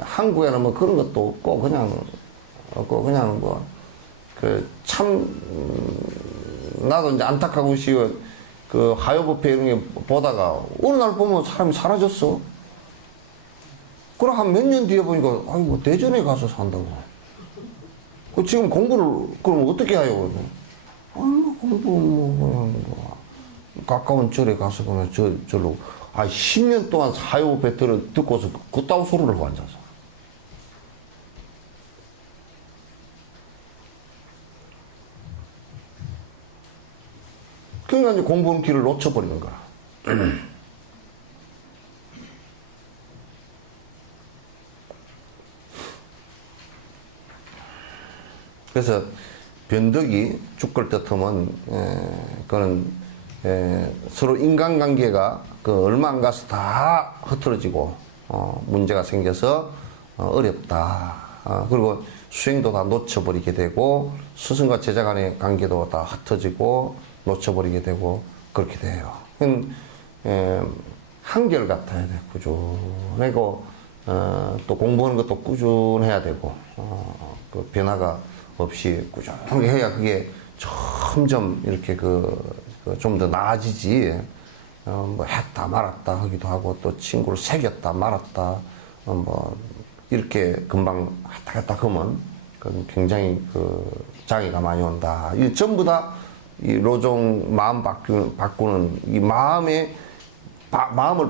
한국에는 뭐 그런 것도 없고, 그냥 뭐, 나도 이제 안타까운 시여, 하요법회 이런 게 보다가, 어느 날 보면 사람이 사라졌어. 그럼 한 몇 년 뒤에 보니까, 아이고, 대전에 가서 산다고. 지금 공부를, 그럼 어떻게 해요? 공부, 가까운 절에 가서 그냥 절로, 10년 동안 하요법회 듣고서 그따위 소리를 하고 앉아서. 그러니까 이제 공부하는 길을 놓쳐버리는 거야. 그래서 변덕이 죽을 듯하면 그거는 서로 인간관계가 얼마 안 가서 다 흐트러지고 문제가 생겨서 어렵다. 그리고 수행도 다 놓쳐버리게 되고 스승과 제자 간의 관계도 다 흩어지고 놓쳐버리게 되고 그렇게 돼요. 한결같아야 돼. 꾸준하고 또 공부하는 것도 꾸준해야 되고 그 변화가 없이 꾸준하게 해야 그게 점점 이렇게 좀 더 나아지지. 뭐 했다 말았다 하기도 하고 또 친구를 새겼다 말았다 뭐 이렇게 금방 했다 갔다 하면 굉장히 장애가 많이 온다. 이 전부 다 이 로종 마음 바꾸는 이 마음을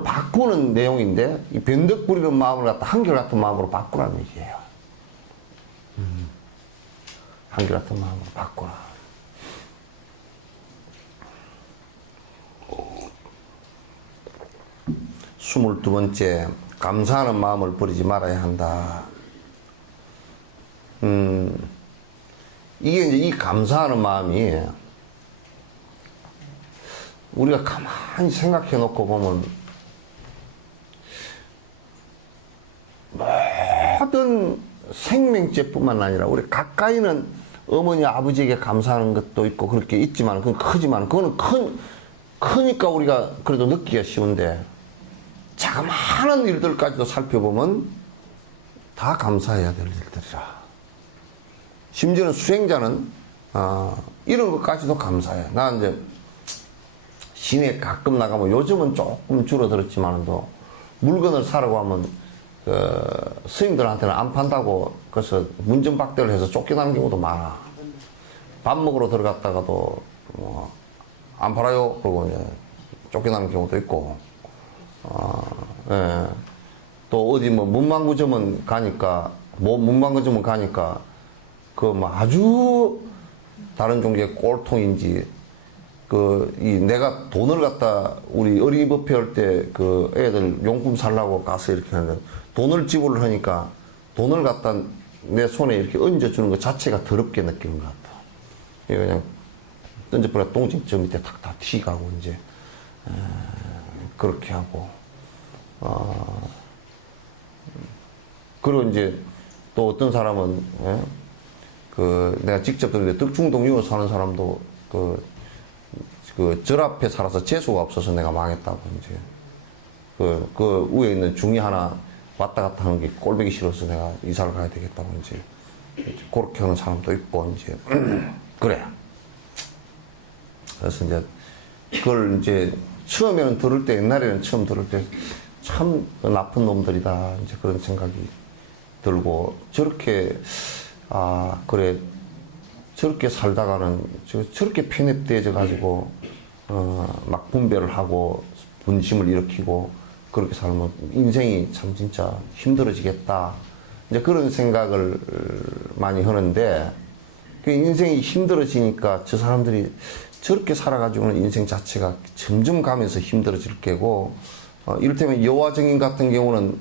바꾸는 내용인데 이 변덕 부리는 마음을 갖다 한결같은 마음으로 바꾸라는 얘기예요. 한결같은 마음으로 바꾸라. 스물두 번째, 감사하는 마음을 버리지 말아야 한다. 이게 이제 이 감사하는 마음이 우리가 가만히 생각해 놓고 보면 모든 생명체뿐만 아니라 우리 가까이는 어머니 아버지에게 감사하는 것도 있고 그렇게 있지만 그건 크지만 그거는 크니까 우리가 그래도 느끼기가 쉬운데 자그마한 일들까지도 살펴보면 다 감사해야 될 일들이라. 심지어는 수행자는 이런 것까지도 감사해. 나 이제 시내 가끔 나가면 요즘은 조금 줄어들었지만도 물건을 사려고 하면 스님들한테는 안 판다고 그래서 문전박대를 해서 쫓겨나는 경우도 많아. 밥 먹으러 들어갔다가도 안 팔아요. 그러고 이제 쫓겨나는 경우도 있고. 예. 또 어디 뭐 문방구점은 가니까 뭐 아주 다른 종류의 꼴통인지 내가 돈을 갖다 우리 어린이법회 할 때 애들 용품 살라고 가서 이렇게 하는데 돈을 지불을 하니까 돈을 갖다 내 손에 이렇게 얹어주는 것 자체가 더럽게 느끼는 것 같아. 이거 그냥 던져버려 똥집 저 밑에 탁 다 튀가고 이제 그렇게 하고 그리고 이제 또 어떤 사람은 내가 직접 들었는데 덕중동 유어 사는 사람도 절 앞에 살아서 재수가 없어서 내가 망했다고 이제 그 위에 있는 중이 하나 왔다 갔다 하는 게 꼴보기 싫어서 내가 이사를 가야 되겠다고 이제 그렇게 하는 사람도 있고 이제 그래. 그래서 이제 그걸 이제 처음에는 들을 때, 옛날에는 처음 들을 때 참 나쁜 놈들이다. 이제 그런 생각이 들고, 저렇게, 아, 그래. 저렇게 살다가는 저렇게 편협되어져 가지고, 막 분별을 하고, 분심을 일으키고, 그렇게 살면 인생이 참 진짜 힘들어지겠다. 이제 그런 생각을 많이 하는데, 그 인생이 힘들어지니까 저 사람들이 저렇게 살아가지고는 인생 자체가 점점 가면서 힘들어질 게고, 이를테면 여화 증인 같은 경우는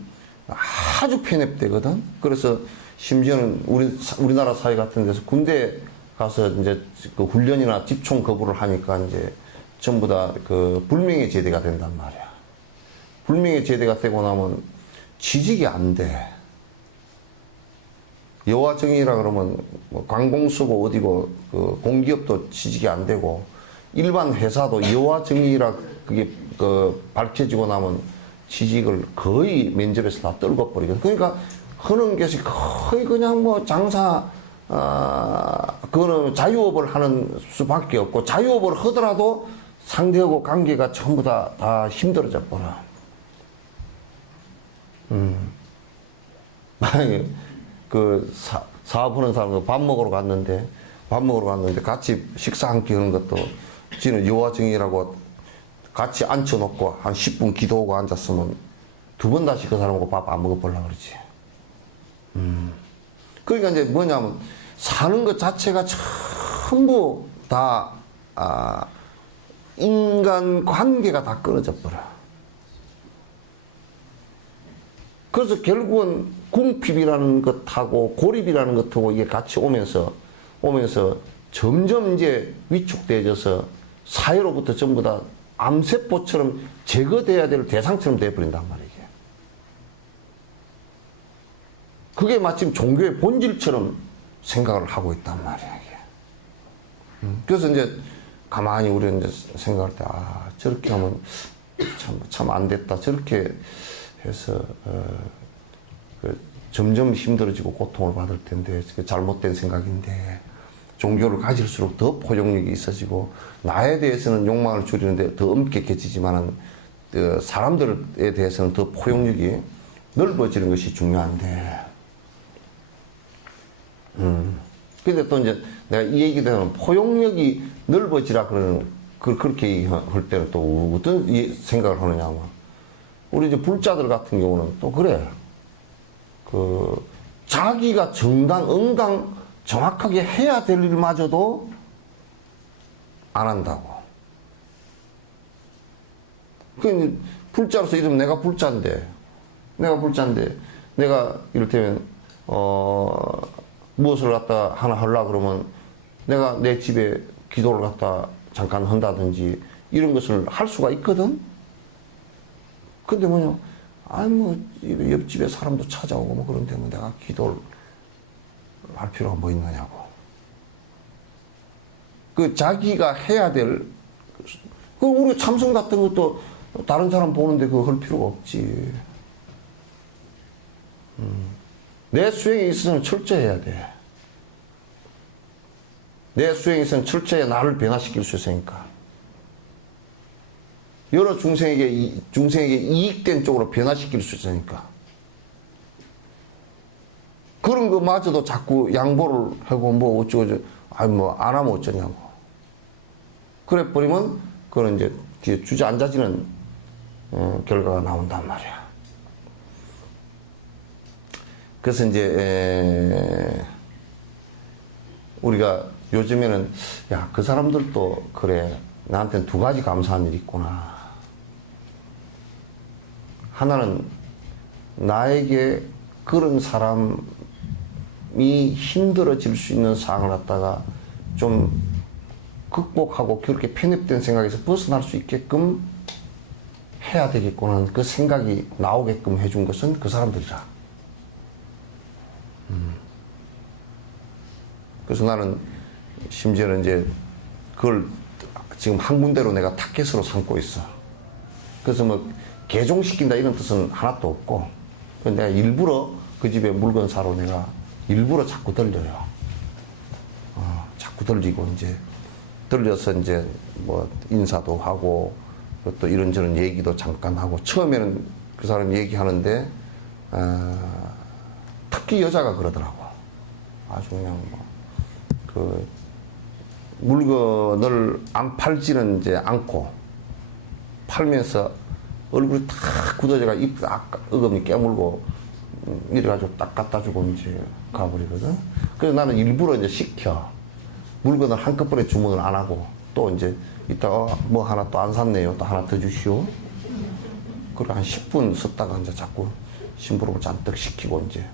아주 편협되거든. 그래서 심지어는 우리나라 사회 같은 데서 군대 가서 이제 그 훈련이나 집총 거부를 하니까 이제 전부 다 그 불명예 제대가 된단 말이야. 불명예 제대가 되고 나면 취직이 안 돼. 여화 증인이라 그러면 뭐 관공서고 어디고 그 공기업도 취직이 안 되고 일반 회사도 여화 증인이라 그게 그 밝혀지고 나면 취직을 거의 면접에서 다 떨궈 버리거든. 그러니까 하는 것이 거의 그냥 뭐 장사 그거는 자유업을 하는 수밖에 없고 자유업을 하더라도 상대하고 관계가 전부 다 힘들어져 버려. 만약에 그 사업하는 사람도 밥 먹으러 갔는데 같이 식사 한 끼 하는 것도 지는 여화증이라고 같이 앉혀놓고 한 10분 기도하고 앉았으면 두 번 다시 그 사람하고 밥 안 먹어보려고 그러지. 그러니까 이제 뭐냐면 사는 것 자체가 전부 다 인간 관계가 다 끊어져 버려. 그래서 결국은 궁핍이라는 것하고 고립이라는 것하고 이게 같이 오면서 점점 이제 위축되어져서 사회로부터 전부 다 암세포처럼 제거돼야 될 대상처럼 돼버린단 말이에요. 그게 마침 종교의 본질처럼 생각을 하고 있단 말이에요. 그래서 이제 가만히 우리는 이제 생각할 때, 저렇게 하면 참 안 됐다. 저렇게 해서, 점점 힘들어지고 고통을 받을 텐데, 잘못된 생각인데, 종교를 가질수록 더 포용력이 있어지고, 나에 대해서는 욕망을 줄이는데 더 엄격해지지만은, 사람들에 대해서는 더 포용력이 넓어지는 것이 중요한데, 근데 또 이제 내가 이 얘기 되면 포용력이 넓어지라 그렇게 할 때는 또 어떤 생각을 하느냐면, 우리 이제 불자들 같은 경우는 또 그래. 자기가 응당 정확하게 해야 될 일마저도 안 한다고. 그 불자로서 이러면 내가 불자인데 내가 이를테면 무엇을 갖다 하나 하려고 그러면 내가 내 집에 기도를 갖다 잠깐 한다든지 이런 것을 할 수가 있거든. 근데 뭐냐, 옆집에 사람도 찾아오고 뭐 그런데 뭐 내가 기도를 할 필요가 뭐 있느냐고. 자기가 해야 될, 우리 참선 같은 것도 다른 사람 보는데 그거 할 필요가 없지. 내 수행에 있어서는 철저해야 돼. 내 수행에 있어서는 철저해야 나를 변화시킬 수 있으니까. 여러 중생에게 이익된 쪽으로 변화시킬 수 있으니까. 그런 거마저도 자꾸 양보를 하고 뭐 어쩌고 안 하면 어쩌냐고. 그래 버리면 그건 이제 뒤에 주저앉아지는 결과가 나온단 말이야. 그래서 이제 우리가 요즘에는 그 사람들도 그래, 나한테는 두 가지 감사한 일이 있구나. 하나는 나에게 그런 사람이 힘들어질 수 있는 상황을 갖다가 좀 극복하고 그렇게 편협된 생각에서 벗어날 수 있게끔 해야 되겠구나 하는 그 생각이 나오게끔 해준 것은 그 사람들이라. 그래서 나는 심지어는 이제 그걸 지금 한 군데로 내가 타켓으로 삼고 있어. 그래서 뭐 개종시킨다 이런 뜻은 하나도 없고, 내가 일부러 그 집에 물건 사러 내가 일부러 자꾸 들려요. 자꾸 들리고 이제 들려서 이제 뭐 인사도 하고 또 이런저런 얘기도 잠깐 하고 처음에는 그 사람 얘기하는데 특히 여자가 그러더라고. 아주 그냥 그 물건을 안 팔지는 이제 않고 팔면서 얼굴이 다 굳어져가 입 딱 어금니 깨물고 이래가지고 딱 갖다 주고 이제 가버리거든. 그래서 나는 일부러 이제 시켜. 물건을 한꺼번에 주문을 안 하고 또 이제 이따가 뭐 하나 또 안 샀네요. 또 하나 더 주시오. 그래 한 10분 썼다가 이제 자꾸 심부름을 잔뜩 시키고 이제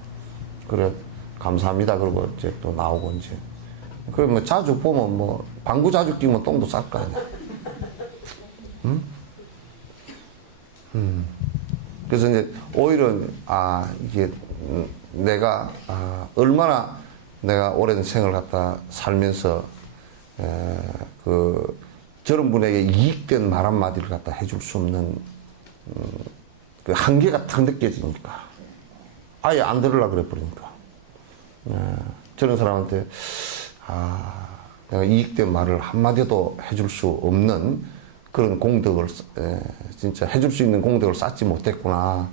그래 감사합니다. 그러고 이제 또 나오고 이제 그래 뭐 자주 보면 뭐 방구 자주 끼면 똥도 쌀 거 아니야. 응? 그래서 이제 오히려 이게 내가 얼마나 내가 오랜 생을 갖다 살면서 그 저런 분에게 이익된 말 한마디를 갖다 해줄 수 없는 그 한계가 탁 느껴지니까 아예 안 들으려고 그래 버리니까 저런 사람한테 내가 이익된 말을 한마디도 해줄 수 없는 그런 공덕을 진짜 해줄 수 있는 공덕을 쌓지 못했구나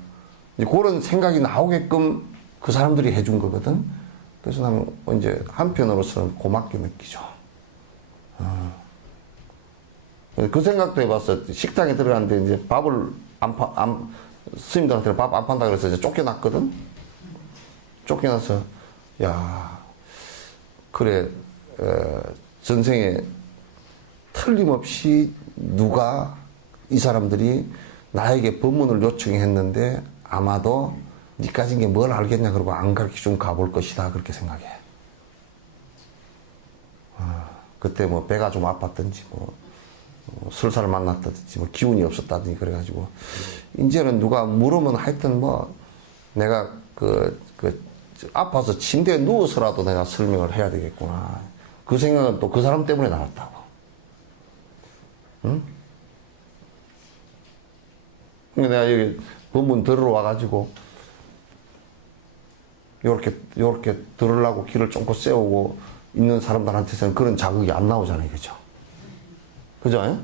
이제 그런 생각이 나오게끔 그 사람들이 해준 거거든. 그래서 나는 이제 한편으로서는 고맙게 느끼죠. 그 생각도 해봤어. 식당에 들어갔는데 이제 밥을 스님들한테 밥 안 판다 그래서 이제 쫓겨났거든. 쫓겨나서 야 그래 전생에 틀림없이 누가 이 사람들이 나에게 법문을 요청했는데 아마도 니까지 게 뭘 알겠냐 그러고 안 가르쳐주면 가볼 것이다 그렇게 생각해. 그때 뭐 배가 좀 아팠든지 뭐 술사를 만났다든지 뭐 기운이 없었다든지 그래가지고 이제는 누가 물으면 하여튼 뭐 내가 아파서 침대에 누워서라도 내가 설명을 해야 되겠구나 그 생각은 또 그 사람 때문에 나왔다고. 응? 근데 내가 여기 법문 들으러 와가지고 요렇게 들으려고 길을 쫑긋 세우고 있는 사람들한테서는 그런 자극이 안 나오잖아요. 그죠? 그죠?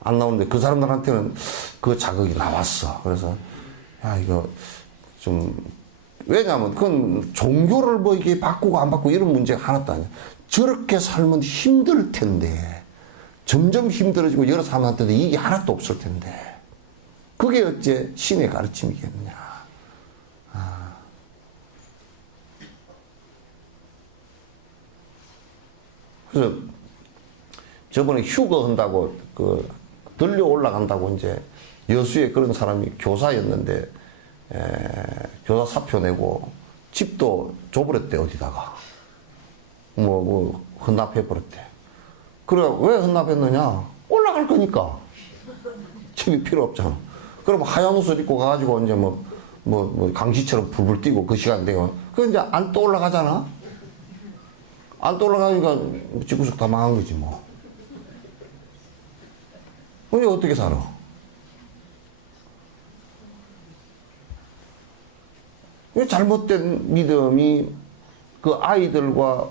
안 나오는데 그 사람들한테는 그 자극이 나왔어. 그래서, 야, 이거 좀, 왜냐면 그건 종교를 뭐 이게 바꾸고 안 바꾸고 이런 문제가 하나도 아니야. 저렇게 살면 힘들 텐데, 점점 힘들어지고 여러 사람한테도 이익이 하나도 없을 텐데, 그게 어째 신의 가르침이겠느냐. 그래서 저번에 휴거 한다고 들려 올라간다고 이제 여수에 그런 사람이 교사였는데 교사 사표 내고 집도 줘버렸대 어디다가 뭐 헌납해 버렸대. 그래 왜 헌납했느냐? 올라갈 거니까 집이 필요 없잖아. 그럼 하얀 옷을 입고 가가지고 이제 뭐 강시처럼 불불 뛰고 그 시간 되면 그 이제 안 또 올라가잖아. 안 또 올라가니까 집구석 다 망한 거지 뭐. 근데 어떻게 살아? 잘못된 믿음이 그 아이들과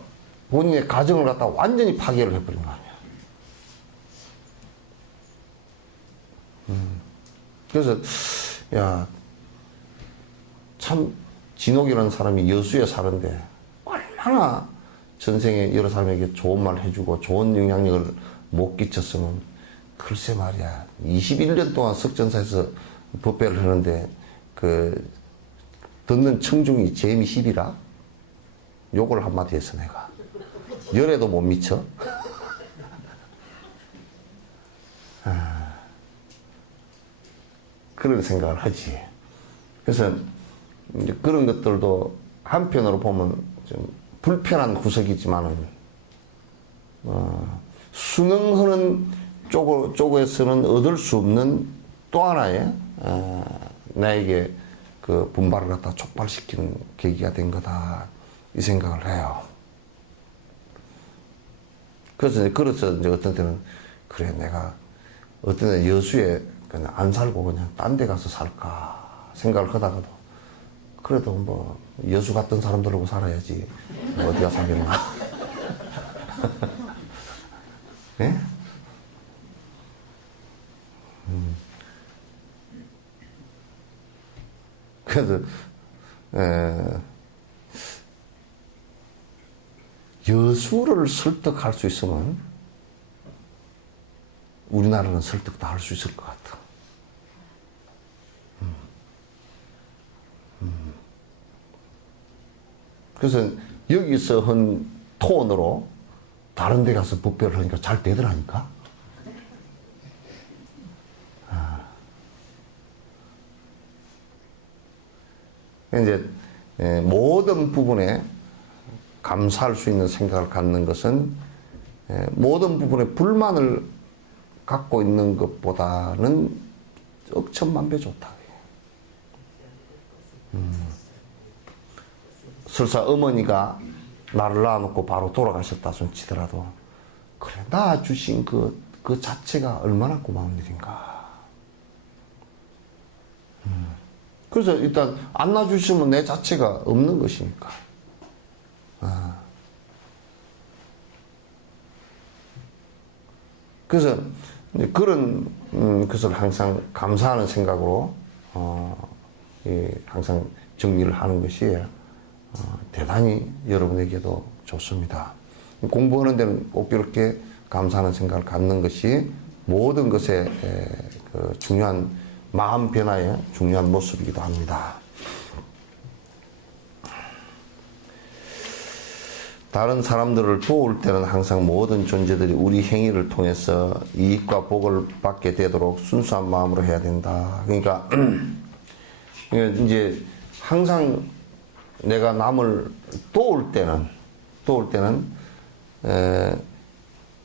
본인의 가정을 갖다 완전히 파괴를 해버린 거 아니야. 그래서 야 참 진옥이라는 사람이 여수에 사는데 얼마나 전생에 여러 사람에게 좋은 말 해주고 좋은 영향력을 못 끼쳤으면 글쎄 말이야 21년 동안 석전사에서 법배를 하는데 듣는 청중이 재미 10이라 욕을 한마디 했어 내가 열에도 못 미쳐. 그런 생각을 하지. 그래서 이제 그런 것들도 한편으로 보면 좀 불편한 구석이지만은 수능하는 쪽에서는 얻을 수 없는 또 하나의 나에게 그 분발을 갖다 촉발시키는 계기가 된 거다 이 생각을 해요. 그래서 이제 어떤 때는 그래 내가 어떤 때는 여수에 그냥 안 살고 그냥 딴 데 가서 살까 생각을 하다가도 그래도 뭐 여수 같은 사람들하고 살아야지 어디가 살겠나. 예? 그래서 여수를 설득할 수 있으면 우리나라는 설득도 할 수 있을 것 같아. 그래서 여기서 한 톤으로 다른 데 가서 법배를 하니까 잘 되더라니까. 이제 모든 부분에 감사할 수 있는 생각을 갖는 것은 모든 부분에 불만을 갖고 있는 것보다는 억천만배 좋다. 설사 어머니가 나를 낳아놓고 바로 돌아가셨다 손 치더라도 그래 낳아주신 그 자체가 얼마나 고마운 일인가. 그래서 일단 안 낳아주시면 내 자체가 없는 것이니까. 그래서 그런 것을 항상 감사하는 생각으로 항상 정리를 하는 것이 대단히 여러분에게도 좋습니다. 공부하는 데는 꼭 이렇게 감사하는 생각을 갖는 것이 모든 것에 그 중요한 마음 변화의 중요한 모습이기도 합니다. 다른 사람들을 도울 때는 항상 모든 존재들이 우리 행위를 통해서 이익과 복을 받게 되도록 순수한 마음으로 해야 된다. 그러니까 이제 항상 내가 남을 도울 때는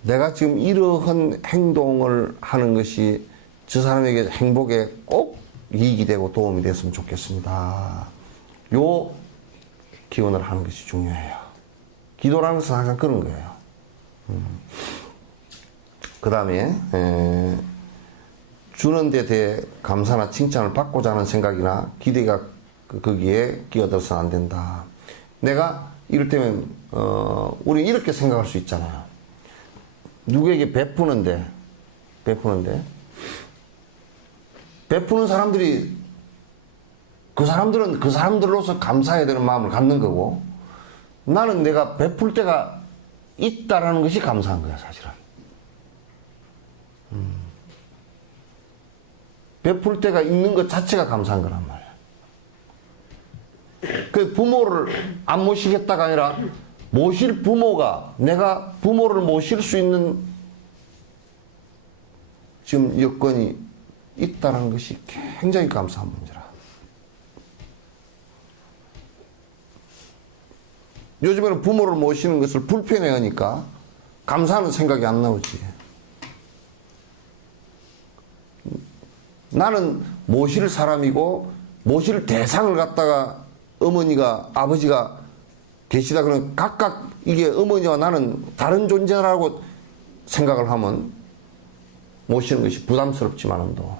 내가 지금 이러한 행동을 하는 것이 저 사람에게 행복에 꼭 이익이 되고 도움이 됐으면 좋겠습니다. 요 기원을 하는 것이 중요해요. 기도라는 것은 항상 그런 거예요. 그 다음에 주는 데 대해 감사나 칭찬을 받고자 하는 생각이나 기대가 거기에 끼어들어서는 안 된다. 내가 이를테면 우리 이렇게 생각할 수 있잖아요. 누구에게 베푸는데 베푸는 사람들이 그 사람들은 그 사람들로서 감사해야 되는 마음을 갖는 거고 나는 내가 베풀 때가 있다라는 것이 감사한 거야, 사실은. 베풀 때가 있는 것 자체가 감사한 거란 말이야. 그 부모를 안 모시겠다가 아니라 모실 부모가 내가 부모를 모실 수 있는 지금 여건이 있다는 것이 굉장히 감사한 문제라. 요즘에는 부모를 모시는 것을 불편해하니까 감사하는 생각이 안 나오지. 나는 모실 사람이고 모실 대상을 갖다가 어머니가 아버지가 계시다 그러면 각각 이게 어머니와 나는 다른 존재라고 생각을 하면 모시는 것이 부담스럽지만도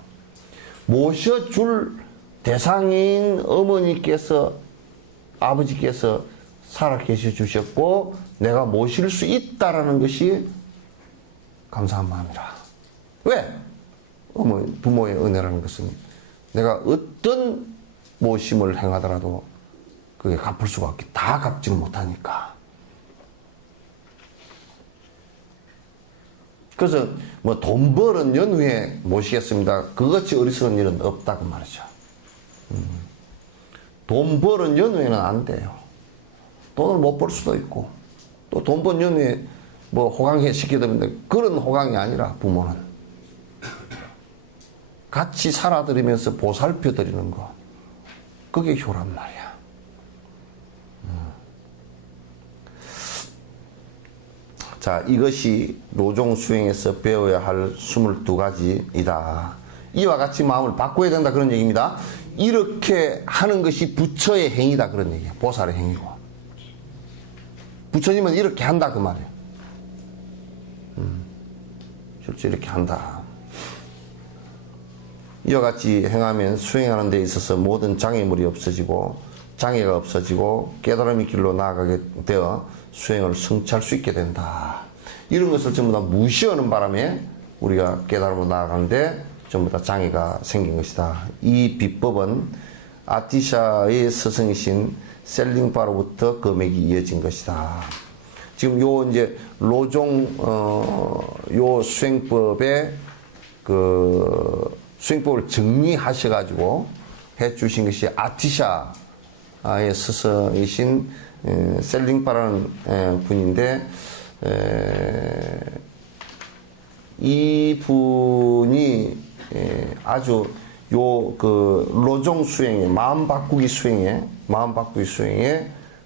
모셔줄 대상인 어머니께서 아버지께서 살아 계셔 주셨고 내가 모실 수 있다라는 것이 감사한 마음이라. 왜? 부모의 은혜라는 것은 내가 어떤 모심을 행하더라도 그게 갚을 수가 없기 다 갚지는 못하니까. 그래서 뭐 돈 벌은 연후에 모시겠습니다. 그것이 어리석은 일은 없다고 말이죠. 돈 벌은 연후에는 안 돼요. 돈을 못 벌 수도 있고 또 돈 번 연후에 뭐 호강해 시켜드리는데 그런 호강이 아니라 부모는 같이 살아드리면서 보살펴드리는 거 그게 효란 말이야. 자, 이것이 로종 수행에서 배워야 할 22가지이다. 이와 같이 마음을 바꿔야 된다 그런 얘기입니다. 이렇게 하는 것이 부처의 행위다 그런 얘기야. 보살의 행위고. 부처님은 이렇게 한다 그 말이에요. 실제 이렇게 한다. 이와 같이 행하면 수행하는 데 있어서 모든 장애물이 없어지고 장애가 없어지고 깨달음의 길로 나아가게 되어 수행을 성취할 수 있게 된다. 이런 것을 전부 다 무시하는 바람에 우리가 깨달음으로 나아가는데 전부 다 장애가 생긴 것이다. 이 비법은 아티샤의 스승이신 셀링파로부터 금액이 이어진 것이다. 지금 요 이제 로종 요 수행법의 그 수행법을 정리하셔가지고 해주신 것이 아티샤의 스승이신 셀링파라는 분인데, 이 분이 아주 요 그 로종 수행에 마음 바꾸기 수행에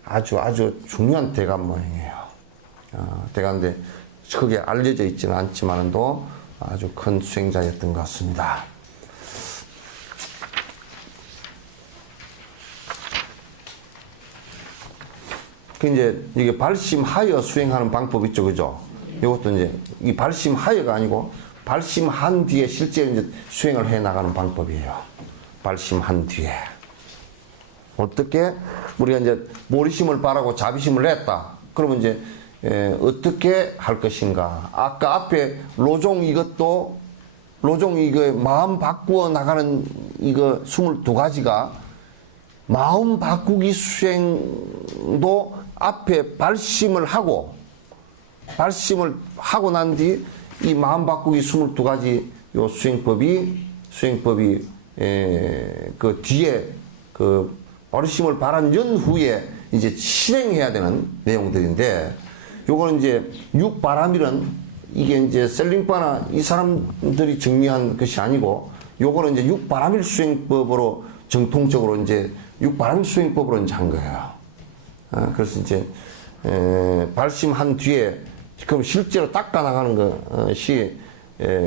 아주 중요한 대감 모양이에요. 대감인데 크게 알려져 있지는 않지만도 아주 큰 수행자였던 것 같습니다. 그 이제 이게 발심하여 수행하는 방법이 있죠, 그죠? 이것도 이제 이 발심하여가 아니고 발심한 뒤에 실제 이제 수행을 해 나가는 방법이에요. 발심한 뒤에 어떻게 우리가 이제 모리심을 바라고 자비심을 냈다. 그러면 이제 어떻게 할 것인가? 아까 앞에 로종 이거 마음 바꾸어 나가는 이거 22가지가 마음 바꾸기 수행도 앞에 발심을 하고 난 뒤 이 마음 바꾸기 22가지 요 수행법이 그 뒤에 그 발심을 바란 연후에 이제 실행해야 되는 내용들인데, 요거는 이제 육바람일은 이게 이제 셀링파나 이 사람들이 정리한 것이 아니고, 요거는 이제 육바람일 수행법으로 정통적으로 이제 육바람일 수행법으로 이제 한 거예요. 그래서 이제 발심한 뒤에 그럼 실제로 닦아 나가는 것이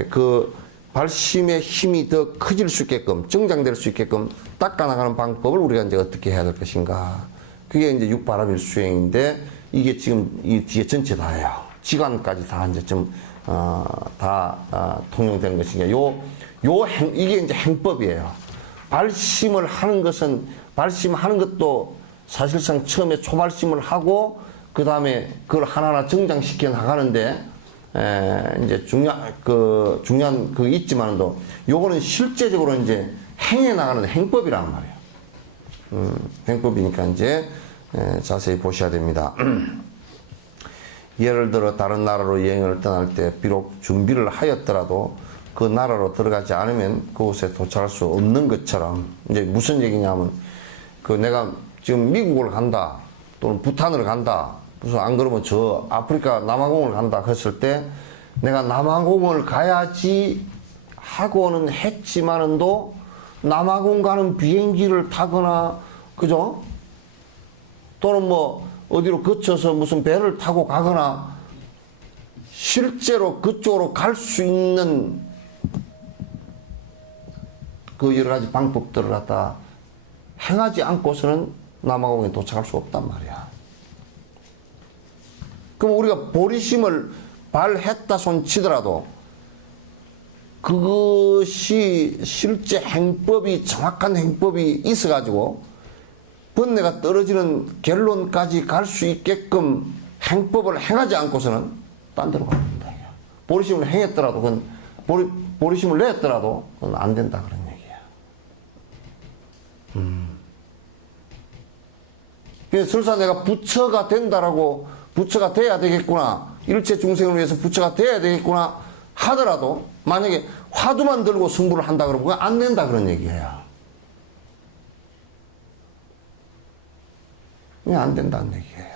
그 발심의 힘이 더 커질 수 있게끔, 정장될 수 있게끔 닦아 나가는 방법을 우리가 이제 어떻게 해야 될 것인가. 그게 이제 육바람일 수행인데, 이게 지금 이 뒤에 전체 다예요. 지관까지 다 이제 좀 통용되는 것이니까 이게 이제 행법이에요. 발심을 하는 것은, 발심하는 것도 사실상 처음에 초발심을 하고 그 다음에 그걸 하나하나 정장시켜 나가는데 이제 중요한 그 있지만도 요거는 실제적으로 이제 행해 나가는 행법이란 말이에요. 행법이니까 이제 자세히 보셔야 됩니다. 예를 들어 다른 나라로 여행을 떠날 때 비록 준비를 하였더라도 그 나라로 들어가지 않으면 그곳에 도착할 수 없는 것처럼, 이제 무슨 얘기냐면 그 내가 지금 미국을 간다 또는 부탄을 간다, 무슨 안 그러면 저 아프리카 남아공을 간다 했을 때 내가 남아공을 가야지 하고는 했지만은도 남아공 가는 비행기를 타거나, 그죠? 또는 뭐 어디로 거쳐서 무슨 배를 타고 가거나 실제로 그쪽으로 갈 수 있는 그 여러 가지 방법들을 갖다 행하지 않고서는 남아공에 도착할 수 없단 말이야. 그럼 우리가 보리심을 발했다 손 치더라도 그것이 실제 행법이, 정확한 행법이 있어가지고 번뇌가 떨어지는 결론까지 갈 수 있게끔 행법을 행하지 않고서는 딴 데로 가야 된다. 보리심을 행했더라도 그건 보리심을 냈더라도 그건 안 된다, 그런 얘기야. 그래서 설사 내가 부처가 된다라고, 부처가 돼야 되겠구나, 일체 중생을 위해서 부처가 돼야 되겠구나 하더라도 만약에 화두만 들고 승부를 한다 그러면 그건 안 된다, 그런 얘기예요. 그냥 안 된다는 얘기예요.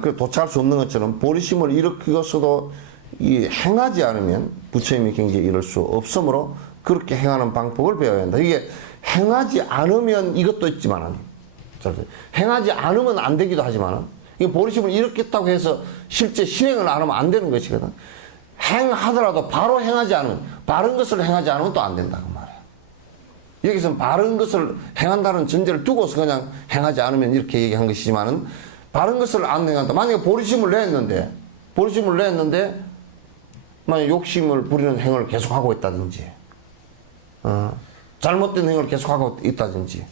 그 도착할 수 없는 것처럼 보리심을 일으키고서도 이 행하지 않으면 부처님의 경지에 이를 수 없으므로 그렇게 행하는 방법을 배워야 한다. 이게 행하지 않으면 이것도 있지만은, 행하지 않으면 안 되기도 하지만은, 이 보리심을 일으켰다고 해서 실제 실행을 안 하면 안 되는 것이거든. 행하더라도 바로 행하지 않으면, 바른 것을 행하지 않으면 또 안 된다, 그 말이야. 여기서는 바른 것을 행한다는 전제를 두고서 그냥 행하지 않으면 이렇게 얘기한 것이지만은, 바른 것을 안 행한다. 만약에 보리심을 냈는데 만약 욕심을 부리는 행을 계속하고 있다든지, 잘못된 행을 계속하고 있다든지,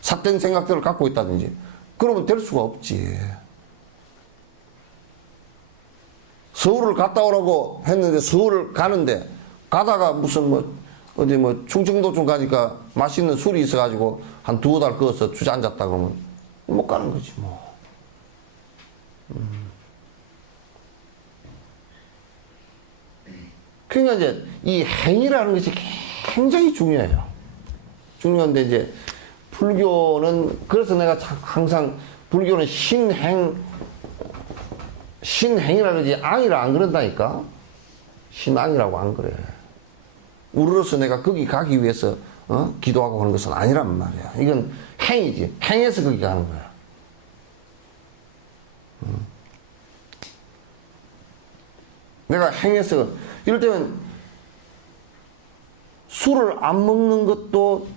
삿된 생각들을 갖고 있다든지, 그러면 될 수가 없지. 서울을 갔다 오라고 했는데 서울을 가는데 가다가 무슨 뭐 어디 뭐 충청도 쪽 가니까 맛있는 술이 있어가지고 한 두어 달 그어서 주저앉았다 그러면 못 가는 거지 뭐. 그러니까 이제 이 행위라는 것이 굉장히 중요해요. 중요한데 이제 불교는 그래서 내가 항상 불교는 신행이라는 지 앙이라 안 그런다니까. 신앙이라고 안 그래. 우리로서 내가 거기 가기 위해서 기도하고 하는 것은 아니란 말이야. 이건 행이지. 행해서 거기 가는 거야. 내가 행해서 이럴 때면 술을 안 먹는 것도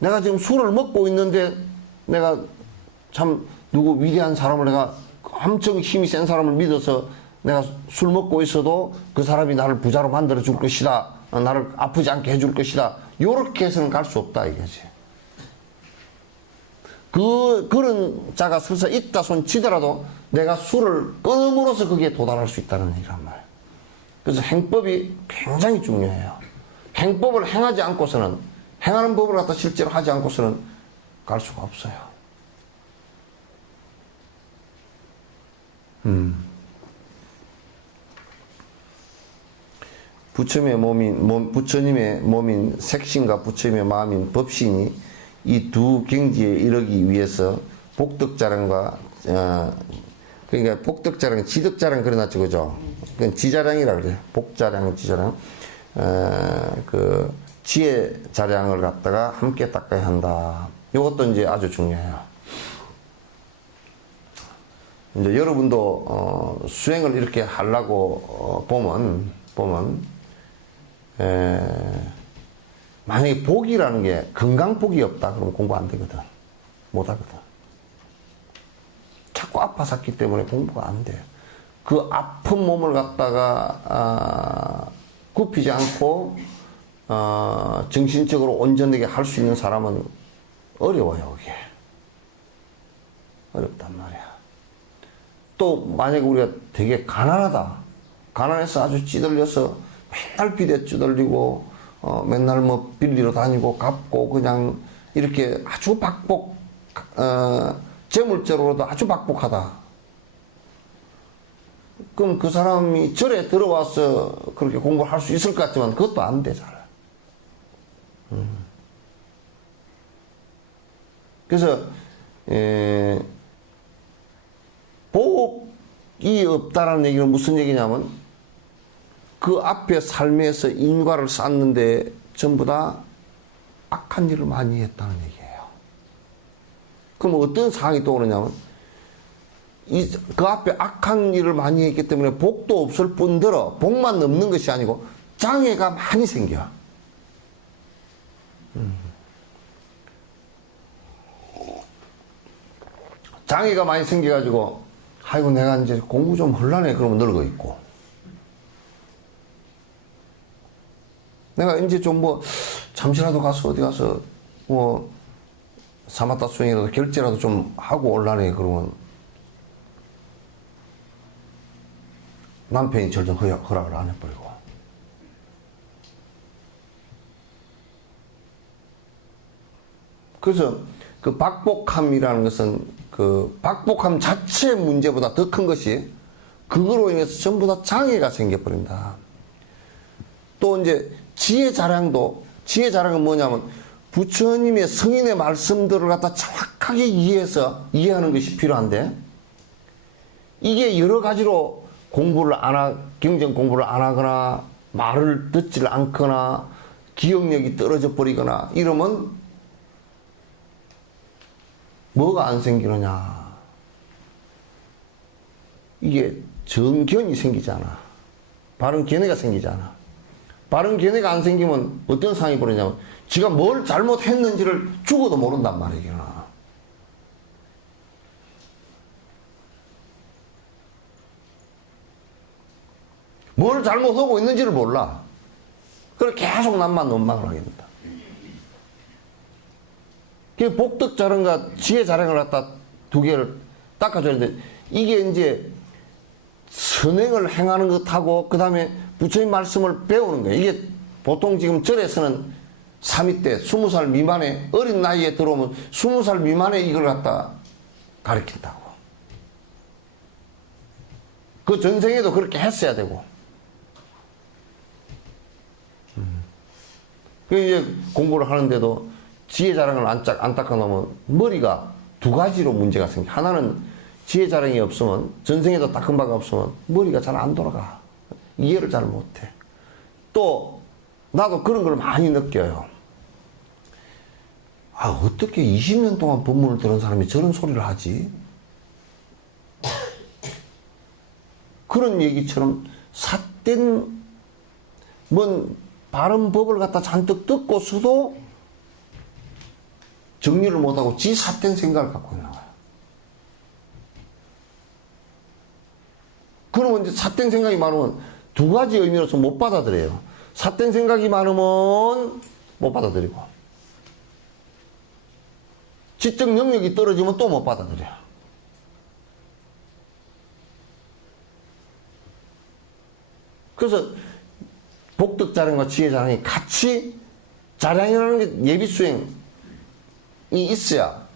내가 지금 술을 먹고 있는데 내가 참 누구 위대한 사람을 내가 엄청 힘이 센 사람을 믿어서 내가 술 먹고 있어도 그 사람이 나를 부자로 만들어 줄 것이다. 나를 아프지 않게 해줄 것이다. 요렇게 해서는 갈 수 없다 이거지. 그런 자가 설사 있다 손 치더라도 내가 술을 끊음으로써 거기에 도달할 수 있다는 얘기란 말이에요. 그래서 행법이 굉장히 중요해요. 행법을 행하지 않고서는, 행하는 법을 갖다 실제로 하지 않고서는 갈 수가 없어요. 부처님의 몸인 색신과 부처님의 마음인 법신이 이 두 경지에 이르기 위해서 복덕자랑과 그러니까 복덕자랑, 지덕자랑 그래놨죠, 그죠? 그건 지자랑이라 그래요. 복자랑, 지자랑. 그 지혜자량을 갖다가 함께 닦아야 한다. 이것도 이제 아주 중요해요. 이제 여러분도 수행을 이렇게 하려고 보면 만약에 복이라는 게 건강복이 없다 그러면 공부 안 되거든. 못 하거든. 자꾸 아파샀기 때문에 공부가 안 돼요. 그 아픈 몸을 갖다가 굽히지 않고 정신적으로 온전하게 할 수 있는 사람은 어려워요. 그게 어렵단 말이야. 또 만약에 우리가 되게 가난하다, 가난해서 아주 찌들려서 맨날 비대 찌들리고 맨날 뭐 빌리러 다니고 갚고 그냥 이렇게 아주 재물적으로도 아주 박복하다. 그럼 그 사람이 절에 들어와서 그렇게 공부를 할 수 있을 것 같지만 그것도 안 되잖아요. 그래서 복이 없다라는 얘기는 무슨 얘기냐면 그 앞에 삶에서 인과를 쌓는데 전부 다 악한 일을 많이 했다는 얘기예요. 그럼 어떤 상황이 떠오르냐면 그 앞에 악한 일을 많이 했기 때문에 복도 없을 뿐더러 복만 넘는 것이 아니고 장애가 많이 생겨. 장애가 많이 생겨가지고 아이고 내가 이제 공부 좀 하려네 그러면 늙어 있고 내가 이제 좀 뭐 잠시라도 가서 어디 가서 뭐 사마타 수행이라도 결제라도 좀 하고 올라네 그러면 남편이 절대 허락을 안 해버리고. 그래서 그 박복함이라는 것은 그 박복함 자체의 문제보다 더 큰 것이 그거로 인해서 전부 다 장애가 생겨버린다. 또 이제 지혜 자랑은 뭐냐면 부처님의 성인의 말씀들을 갖다 정확하게 이해하는 것이 필요한데 이게 여러 가지로 경전 공부를 안 하거나 말을 듣질 않거나 기억력이 떨어져 버리거나 이러면 뭐가 안 생기느냐. 이게 정견이 생기잖아. 바른 견해가 생기잖아. 바른 견해가 안 생기면 어떤 상황이 벌어지냐면 지가 뭘 잘못했는지를 죽어도 모른단 말이야. 뭘 잘못하고 있는지를 몰라. 그래서 계속 남만 원망을 하게 된다. 그 복덕 자랑과 지혜 자랑을 갖다 두 개를 닦아줘야 되는데 이게 이제 선행을 행하는 것하고 그 다음에 부처님 말씀을 배우는 거예요. 이게 보통 지금 절에서는 3위 때 20살 미만의 어린 나이에 들어오면 20살 미만에 이걸 갖다 가르친다고. 그 전생에도 그렇게 했어야 되고. 그 이제 공부를 하는데도 지혜 자랑을 안 닦아 놓으면 머리가 두 가지로 문제가 생겨. 하나는 지혜 자랑이 없으면, 전생에도 닦은 바가 없으면 머리가 잘 안 돌아가. 이해를 잘 못해. 또 나도 그런 걸 많이 느껴요. 아, 어떻게 20년 동안 법문을 들은 사람이 저런 소리를 하지? 그런 얘기처럼 삿된 뭔 바른 법을 갖다 잔뜩 듣고서도 정리를 못하고 지 삿된 생각을 갖고 있는 거야. 그러면 이제 삿된 생각이 많으면 두 가지 의미로서 못 받아들여요. 삿된 생각이 많으면 못 받아들이고, 지적 능력이 떨어지면 또 못 받아들여. 그래서 복덕 자랑과 지혜 자랑이 같이, 자랑이라는 게 예비 수행이 있어야.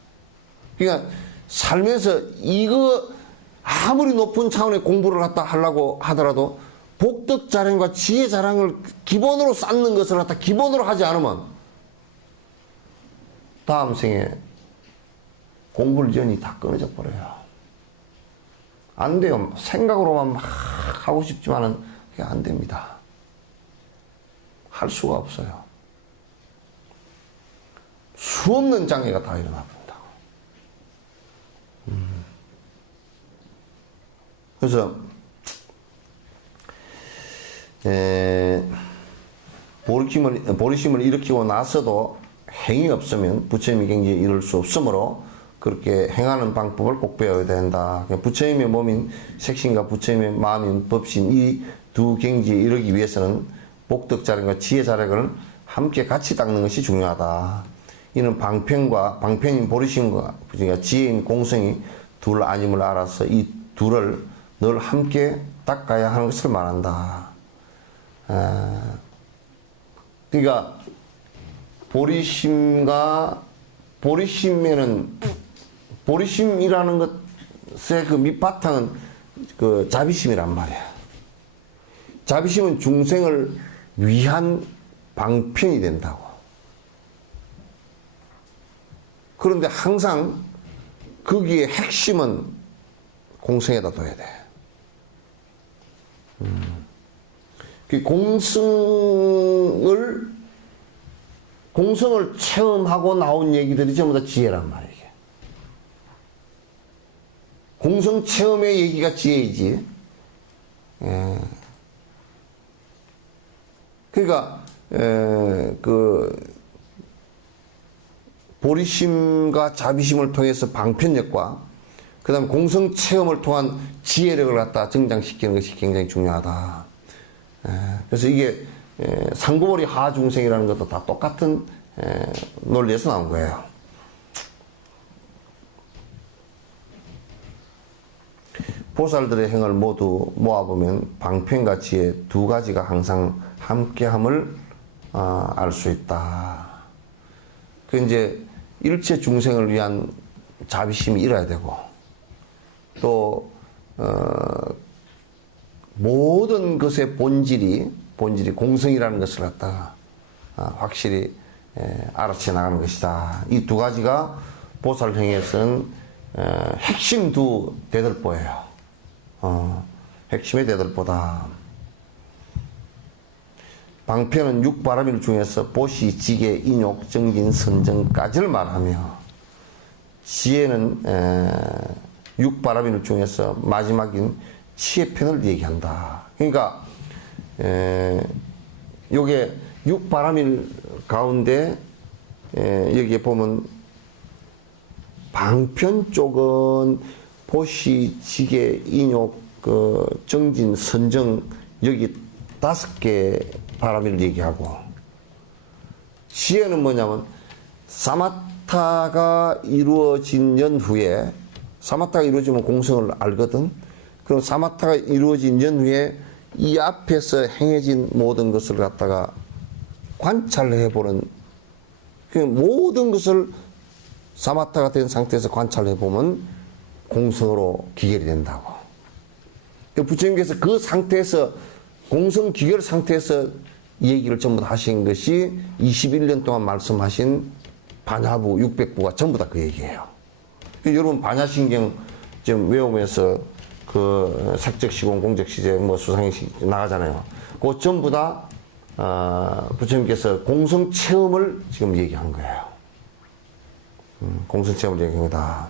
그러니까 살면서 이거 아무리 높은 차원의 공부를 갖다 하려고 하더라도 복덕 자랑과 지혜 자랑을 기본으로 쌓는 것을 갖다 기본으로 하지 않으면 다음 생에 공부를 전이 다 끊어져 버려요. 안 돼요. 생각으로만 막 하고 싶지만은 그게 안 됩니다. 할 수가 없어요. 수없는 장애가 다 일어나 본다고. 그래서 보리심을 일으키고 나서도 행위 없으면 부처님의 경지에 이룰 수 없으므로 그렇게 행하는 방법을 꼭 배워야 된다. 부처님의 몸인 색신과 부처님의 마음인 법신, 이 두 경지에 이르기 위해서는 복덕 자력과 지혜 자력을 함께 같이 닦는 것이 중요하다. 이는 방편인 보리심과 지혜인 공성이 둘 아님을 알아서 이 둘을 늘 함께 닦아야 하는 것을 말한다. 그러니까 보리심이라는 것의 그 밑바탕은 그 자비심이란 말이야. 자비심은 중생을 위한 방편이 된다고. 그런데 항상 거기에 핵심은 공성에다 둬야 돼. 그 공성을 체험하고 나온 얘기들이 전부 다 지혜란 말이에요. 공성 체험의 얘기가 지혜이지. 예. 그러니까 보리심과 자비심을 통해서 방편력과 그 다음에 공성 체험을 통한 지혜력을 갖다 증장시키는 것이 굉장히 중요하다. 그래서 이게 상고보리 하중생이라는 것도 다 똑같은 논리에서 나온 거예요. 보살들의 행을 모두 모아보면 방편과 지혜 두 가지가 항상 함께함을 알 수 있다. 그 이제 일체 중생을 위한 자비심이 일어야 되고, 또 모든 것의 본질이 공성이라는 것을 갖다가 확실히 알아채 나가는 것이다. 이 두 가지가 보살행위에서는 핵심 두 대들보예요. 핵심의 대들보다. 방편은 육바라밀 중에서 보시, 지계, 인욕, 정진, 선정까지를 말하며, 지혜는 육바라밀 중에서 마지막인 치혜편을 얘기한다. 그러니까 요게 육바라밀 가운데 여기에 보면 방편 쪽은 보시, 지계, 인욕, 정진, 선정, 여기 5개 바라밀을 얘기하고, 지혜는 뭐냐면 사마타가 이루어진 연후에, 사마타가 이루어지면 공성을 알거든. 그럼 사마타가 이루어진 연후에 이 앞에서 행해진 모든 것을 갖다가 관찰해보는, 그 모든 것을 사마타가 된 상태에서 관찰해보면 공성으로 기결이 된다고. 부처님께서 그 상태에서, 공성 기결 상태에서 이 얘기를 전부 다 하신 것이 21년 동안 말씀하신 반야부, 600부가 전부 다 그 얘기예요. 여러분 반야신경 좀 외우면서 그 색적시공, 공적시제, 뭐 수상시 나가잖아요. 그거 전부 다 부처님께서 공성 체험을 지금 얘기한 거예요. 공성 체험을 얘기한 거다.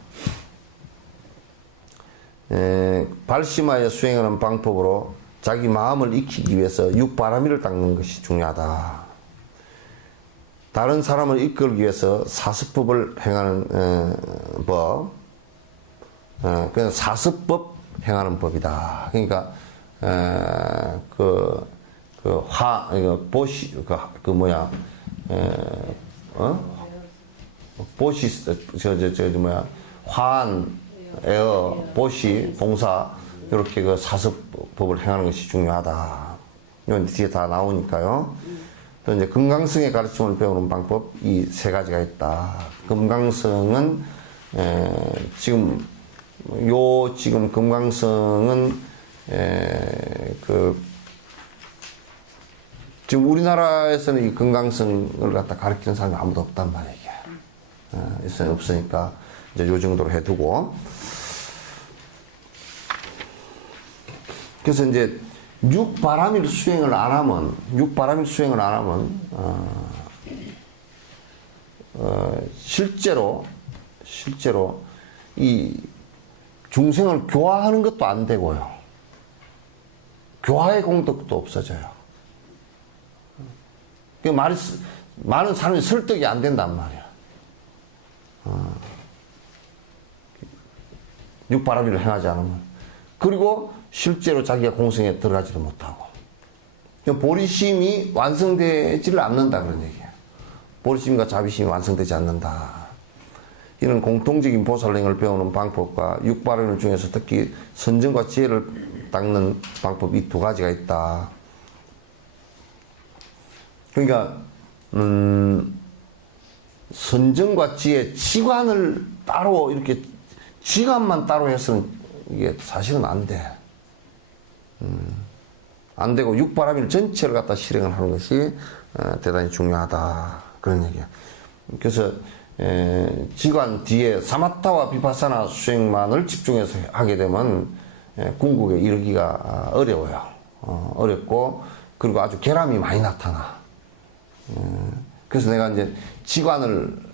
발심하여 수행하는 방법으로 자기 마음을 익히기 위해서 육바라밀을 닦는 것이 중요하다. 다른 사람을 이끌기 위해서 사습법을 행하는 법, 그냥 사습법 행하는 법이다. 그러니까 보시 화한, 에어, 보시, 동사 이렇게 그 사습법을 행하는 것이 중요하다. 이건 뒤에 다 나오니까요. 또 이제 금강성의 가르침을 배우는 방법 이 세 가지가 있다. 금강성은 지금 금강성은 지금 우리나라에서는 이 금강성을 갖다 가르치는 사람이 아무도 없단 말이에요. 없으니까 이제 요 정도로 해두고. 그래서 이제 육바라밀 수행을 안 하면 실제로 이 중생을 교화하는 것도 안 되고요. 교화의 공덕도 없어져요. 많은 사람이 설득이 안 된단 말이야. 육바라밀을 행하지 않으면. 그리고 실제로 자기가 공성에 들어가지도 못하고. 보리심이 완성되지를 않는다 그런 얘기예요. 보리심과 자비심이 완성되지 않는다. 이런 공통적인 보살행을 배우는 방법과 육바라밀 중에서 특히 선정과 지혜를 닦는 방법 이 두 가지가 있다. 그러니까 선정과 지혜, 지관을 따로 이렇게 지관만 따로 해서는 이게 사실은 안 돼. 안 되고 육바라밀 전체를 갖다 실행을 하는 것이 대단히 중요하다. 그런 얘기야. 그래서 지관 뒤에 사마타와 비파사나 수행만을 집중해서 하게 되면 궁극에 이르기가 어려워요. 어렵고 그리고 아주 결함이 많이 나타나. 그래서 내가 이제 지관을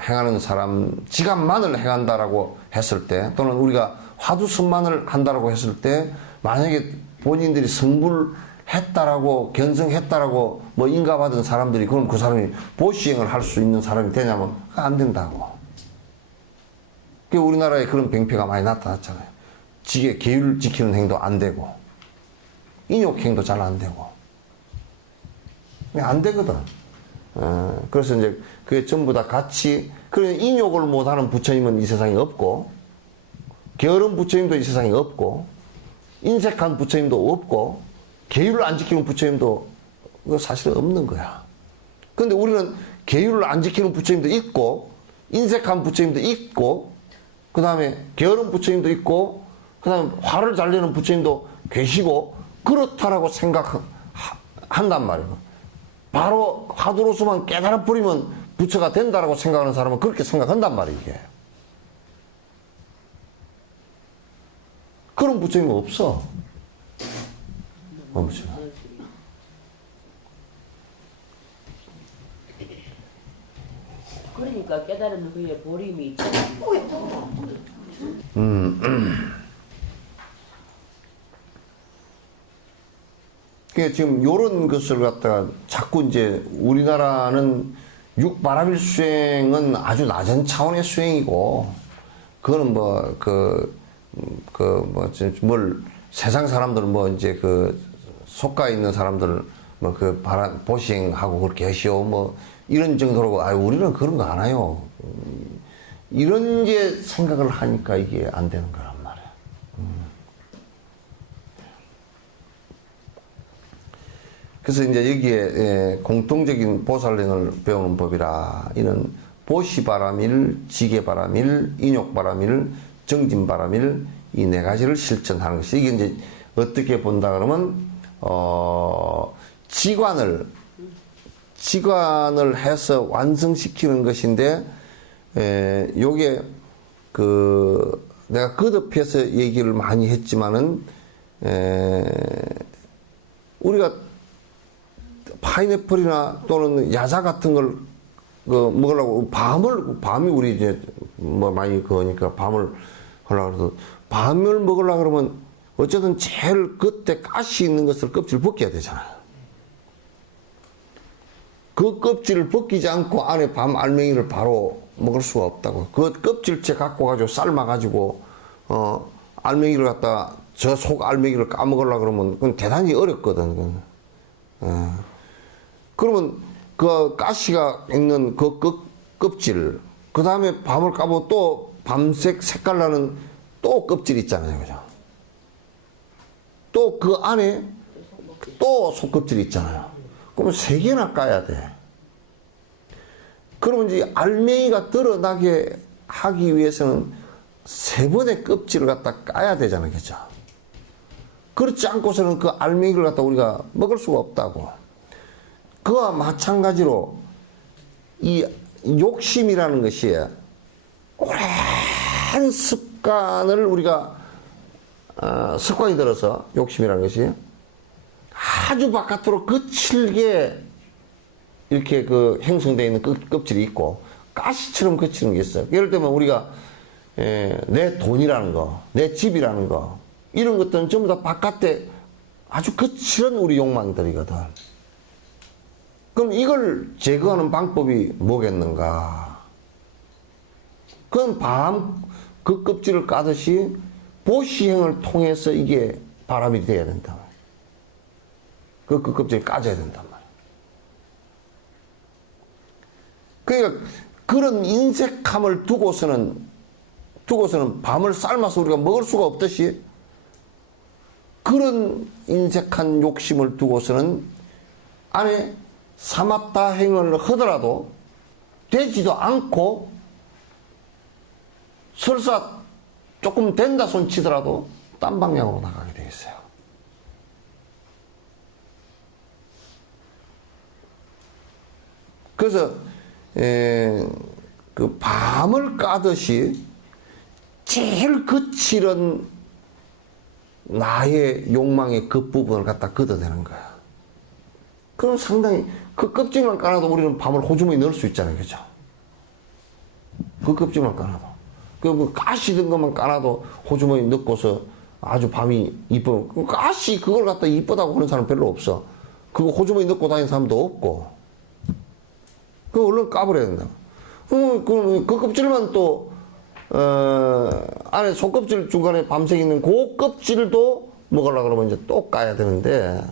행하는 사람, 지관만을 행한다라고 했을 때, 또는 우리가 화두순만을 한다라고 했을 때, 만약에 본인들이 성불했다라고, 견성했다라고 뭐 인가받은 사람들이, 그럼 그 사람이 보시행을 할 수 있는 사람이 되냐면, 안 된다고. 우리나라에 그런 병폐가 많이 나타났잖아요. 지게 계율 지키는 행도 안 되고, 인욕행도 잘 안 되고. 안 되거든. 그래서 이제 그게 전부 다 같이, 그래, 인욕을 못하는 부처님은 이 세상에 없고, 게으른 부처님도 이 세상에 없고, 인색한 부처님도 없고, 계율을 안 지키는 부처님도 사실은 없는 거야. 근데 우리는 계율을 안 지키는 부처님도 있고, 인색한 부처님도 있고, 그 다음에 게으른 부처님도 있고, 그 다음에 화를 잘 내는 부처님도 계시고, 그렇다라고 생각한단 말이에요. 바로 화두로서만 깨달아 버리면 부처가 된다라고 생각하는 사람은 그렇게 생각한단 말이에요, 이게. 그런 부처님은 없어. 없어. 그러니까 깨달은 후에 보림이 있잖아. 그러니까 지금 요런 것을 갖다가 자꾸 이제 우리나라는 육바라밀 수행은 아주 낮은 차원의 수행이고, 그거는 세상 사람들은 뭐 이제 속가 있는 사람들 보시행하고 그렇게 하시오 뭐 이런 정도로, 우리는 그런 거 안 해요. 이런 게 생각을 하니까 이게 안 되는 거란 말이야. 그래서 이제 여기에 공통적인 보살령을 배우는 법이라 이는 보시바라밀, 지게바라밀, 인욕바라밀, 정진바라밀 이 네 가지를 실천하는 것이 이게 이제 어떻게 본다 그러면 지관을 해서 완성시키는 것인데 요게 그 내가 거듭해서 얘기를 많이 했지만은 우리가 파인애플이나 또는 야자 같은 걸 먹으려고 밤이 우리 이제 뭐 많이 그거니까 밤을 하려고 해서 밤을 먹으려고 그러면 어쨌든 제일 그때 가시 있는 것을 껍질 벗겨야 되잖아요. 그 껍질을 벗기지 않고 안에 밤 알맹이를 바로 먹을 수가 없다고. 그 껍질째 갖고 가지고 삶아가지고 알맹이를 갖다 저 속 알맹이를 까먹으려고 그러면 그건 대단히 어렵거든. 그러면 그 가시가 있는 그 껍질, 그 다음에 밤을 까보고 또 밤색 색깔 나는 또 껍질 있잖아요. 그죠? 또 그 안에 또 속껍질 있잖아요. 그러면 세 개나 까야 돼. 그러면 이제 알맹이가 드러나게 하기 위해서는 세 번의 껍질을 갖다 까야 되잖아요. 그죠? 그렇지 않고서는 그 알맹이를 갖다 우리가 먹을 수가 없다고. 그와 마찬가지로 이 욕심이라는 것이 오랜 습관을 우리가 습관이 들어서 욕심이라는 것이 아주 바깥으로 거칠게 이렇게 그 형성되어 있는 껍질이 있고 가시처럼 거치는 게 있어요. 예를 들면 우리가 내 돈이라는 거, 내 집이라는 거 이런 것들은 전부 다 바깥에 아주 거칠은 우리 욕망들이거든. 그럼 이걸 제거하는 방법이 뭐겠는가? 그건 그 껍질을 까듯이 보시행을 통해서 이게 바람이 돼야 된다. 그 껍질을 까져야 된단 말이야. 그러니까 그런 인색함을 두고서는 밤을 삶아서 우리가 먹을 수가 없듯이 그런 인색한 욕심을 두고서는 안에 사마타 행을 하더라도 되지도 않고 설사 조금 된다 손 치더라도 딴 방향으로 나가게 돼 있어요. 그래서 그 밤을 까듯이 제일 거칠은 나의 욕망의 겉부분을 갖다 걷어내는 거야. 그럼 상당히 그 껍질만 까놔도 우리는 밤을 호주머니에 넣을 수 있잖아요. 그죠? 그 껍질만 까놔도. 그 가시 든 것만 까놔도 호주머니에 넣고서 아주 밤이 이뻐. 그 가시 그걸 갖다 이쁘다고 하는 사람 별로 없어. 그거 호주머니에 넣고 다니는 사람도 없고. 그거 얼른 까버려야 된다. 그 껍질만 또 안에 속껍질 중간에 밤색 있는 그 껍질도 먹으려고 그러면 이제 또 까야 되는데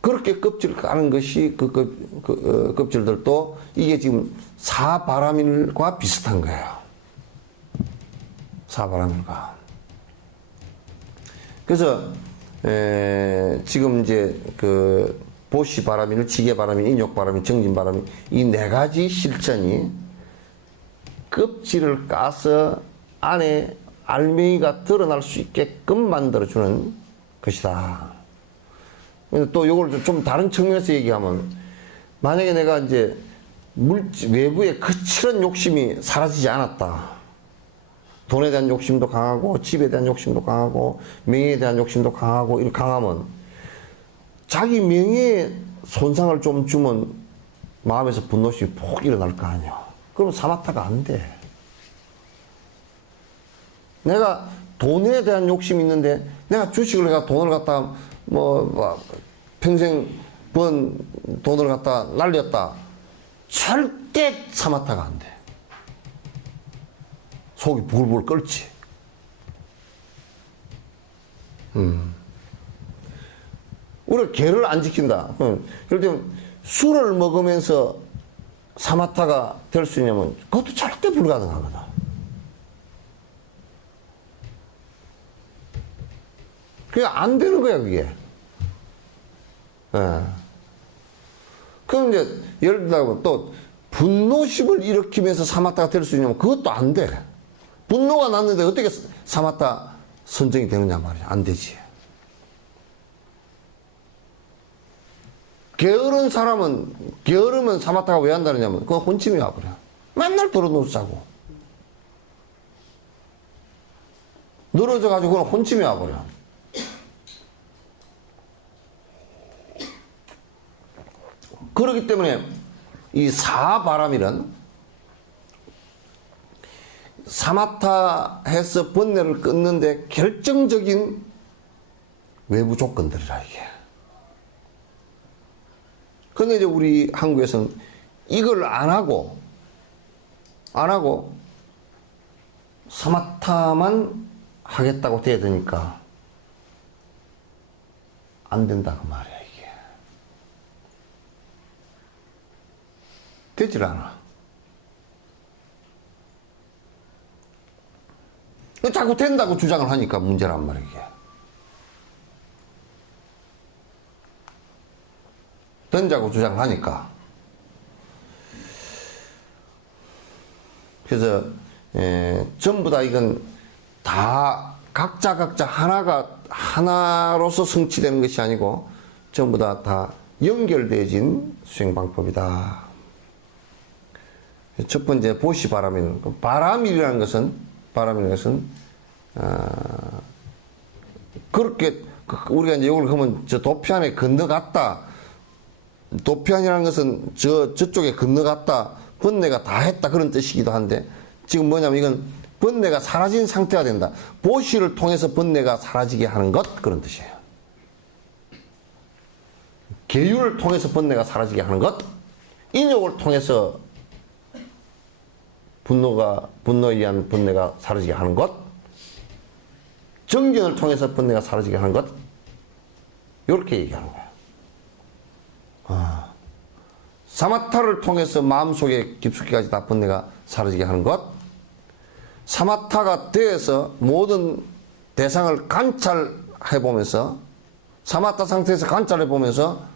그렇게 껍질을 까는 것이 그 껍질들도 이게 지금 사바라밀과 비슷한 거예요. 사바라밀과. 그래서 지금 이제 그 보시바라밀, 지게바라밀, 인욕바라밀, 정진바라밀 이 네 가지 실천이 껍질을 까서 안에 알맹이가 드러날 수 있게끔 만들어주는 것이다. 또 이걸 좀 다른 측면에서 얘기하면 만약에 내가 이제 외부의 거칠은 욕심이 사라지지 않았다. 돈에 대한 욕심도 강하고 집에 대한 욕심도 강하고 명예에 대한 욕심도 강하고 이렇게 강하면 자기 명예에 손상을 좀 주면 마음에서 분노심이 폭 일어날 거 아니야. 그럼 사마타가 안 돼. 내가 돈에 대한 욕심이 있는데 내가 주식을 내가 돈을 갖다 평생 번 돈을 갖다 날렸다. 절대 사마타가 안 돼. 속이 부글부글 끓지. 우리가 계를 안 지킨다. 예를 들면 술을 먹으면서 사마타가 될 수 있냐면 그것도 절대 불가능하거든. 그게 안 되는 거야, 그게. 예. 그럼 이제 예를 들면 또 분노심을 일으키면서 사마타가 될 수 있냐면 그것도 안 돼. 분노가 났는데 어떻게 사마타 선정이 되느냐 말이야. 안 되지. 게으르면 사마타가 왜 한다느냐면 그건 혼침이 와버려. 맨날 들어놓자고. 늘어져가지고 그건 혼침이 와버려. 그렇기 때문에 이 사바람이란 사마타해서 번뇌를 끊는데 결정적인 외부 조건들이라 이게. 근데 이제 우리 한국에서는 이걸 안 하고 사마타만 하겠다고 돼야 되니까 안 된다 그 말이야 이게. 되질 않아. 자꾸 된다고 주장을 하니까 문제란 말이야 이게. 된다고 주장을 하니까. 그래서 전부 다 이건 다 각자 하나로서 성취되는 것이 아니고 전부 다 연결되어진 수행 방법이다. 첫 번째 보시 바람일. 바람이라는 것은 그렇게 우리가 이제 이걸 그러면 저 도피안에 건너갔다. 도피안이라는 것은 저쪽에 건너갔다. 번뇌가 다 했다 그런 뜻이기도 한데 지금 뭐냐면 이건 번뇌가 사라진 상태가 된다. 보시를 통해서 번뇌가 사라지게 하는 것 그런 뜻이에요. 계율을 통해서 번뇌가 사라지게 하는 것, 인욕을 통해서 분노에 의한 번뇌가 사라지게 하는 것, 정견을 통해서 번뇌가 사라지게 하는 것, 이렇게 얘기하는 거야. 사마타를 통해서 마음속에 깊숙이까지 다 번뇌가 사라지게 하는 것, 사마타가 되어서 모든 대상을 관찰해보면서 사마타 상태에서 관찰해보면서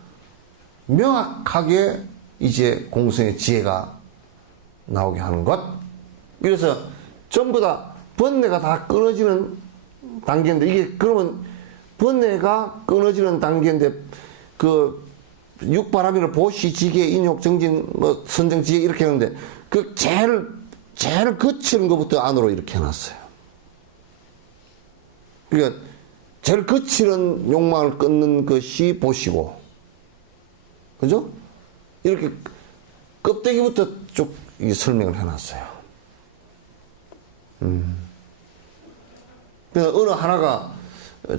명확하게 이제 공성의 지혜가 나오게 하는 것. 그래서 전부 다 번뇌가 다 끊어지는 단계인데 이게 그러면 번뇌가 끊어지는 단계인데 그 육바람이를 보시, 지계, 인욕, 정진, 뭐 선정, 지혜 이렇게 하는데 그 제일 거치는 것부터 안으로 이렇게 해놨어요. 그러니까 제일 거치는 욕망을 끊는 것이 보시고, 그죠? 이렇게 껍데기부터 쭉 설명을 해놨어요. 그래서 어느 하나가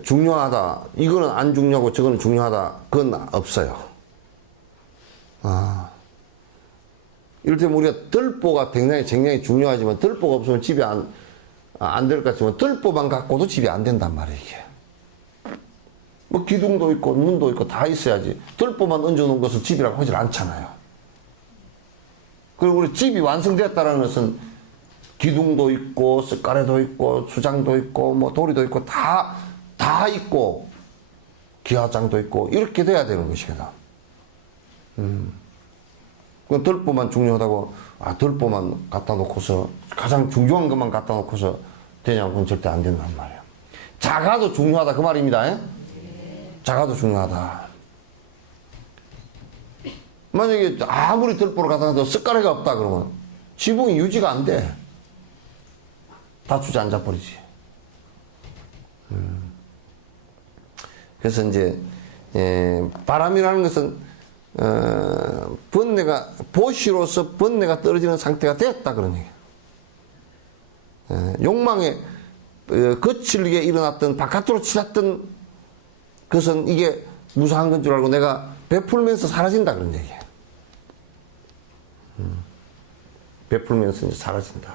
중요하다, 이거는 안 중요하고 저거는 중요하다, 그건 없어요. 이를테면 우리가 들보가 굉장히 중요하지만 들보가 없으면 집이 안 될 것 같지만 들보만 갖고도 집이 안 된단 말이에요, 이게. 뭐 기둥도 있고 문도 있고 다 있어야지. 들보만 얹어놓은 것을 집이라고 하질 않잖아요. 그리고 우리 집이 완성되었다는 것은 기둥도 있고 쓱가래도 있고 수장도 있고 뭐 도리도 있고 다 있고 기와장도 있고 이렇게 돼야 되는 것이거든. 그 들보만 중요하다고 들보만 갖다 놓고서 가장 중요한 것만 갖다 놓고서 되냐고 그건 절대 안 된단 말이에요. 자가도 중요하다 그 말입니다. 예? 자가도 중요하다. 만약에 아무리 들보를 갖다 놔도 쓱가래가 없다 그러면 지붕이 유지가 안 돼. 다 주저앉아 버리지. 그래서 이제 바람이라는 것은 번뇌가 보시로서 번뇌가 떨어지는 상태가 되었다 그런 얘기예요. 욕망에 거칠게 일어났던 바깥으로 치닫던 그것은 이게 무사한 건 줄 알고 내가 베풀면서 사라진다 그런 얘기예요. 베풀면서 이제 사라진다.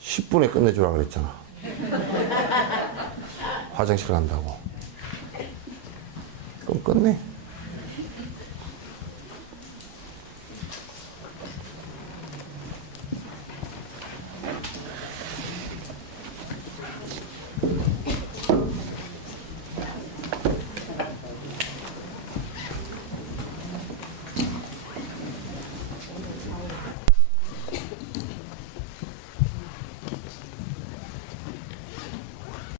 10분에 끝내주라 그랬잖아. 화장실 간다고. 그럼 끝내.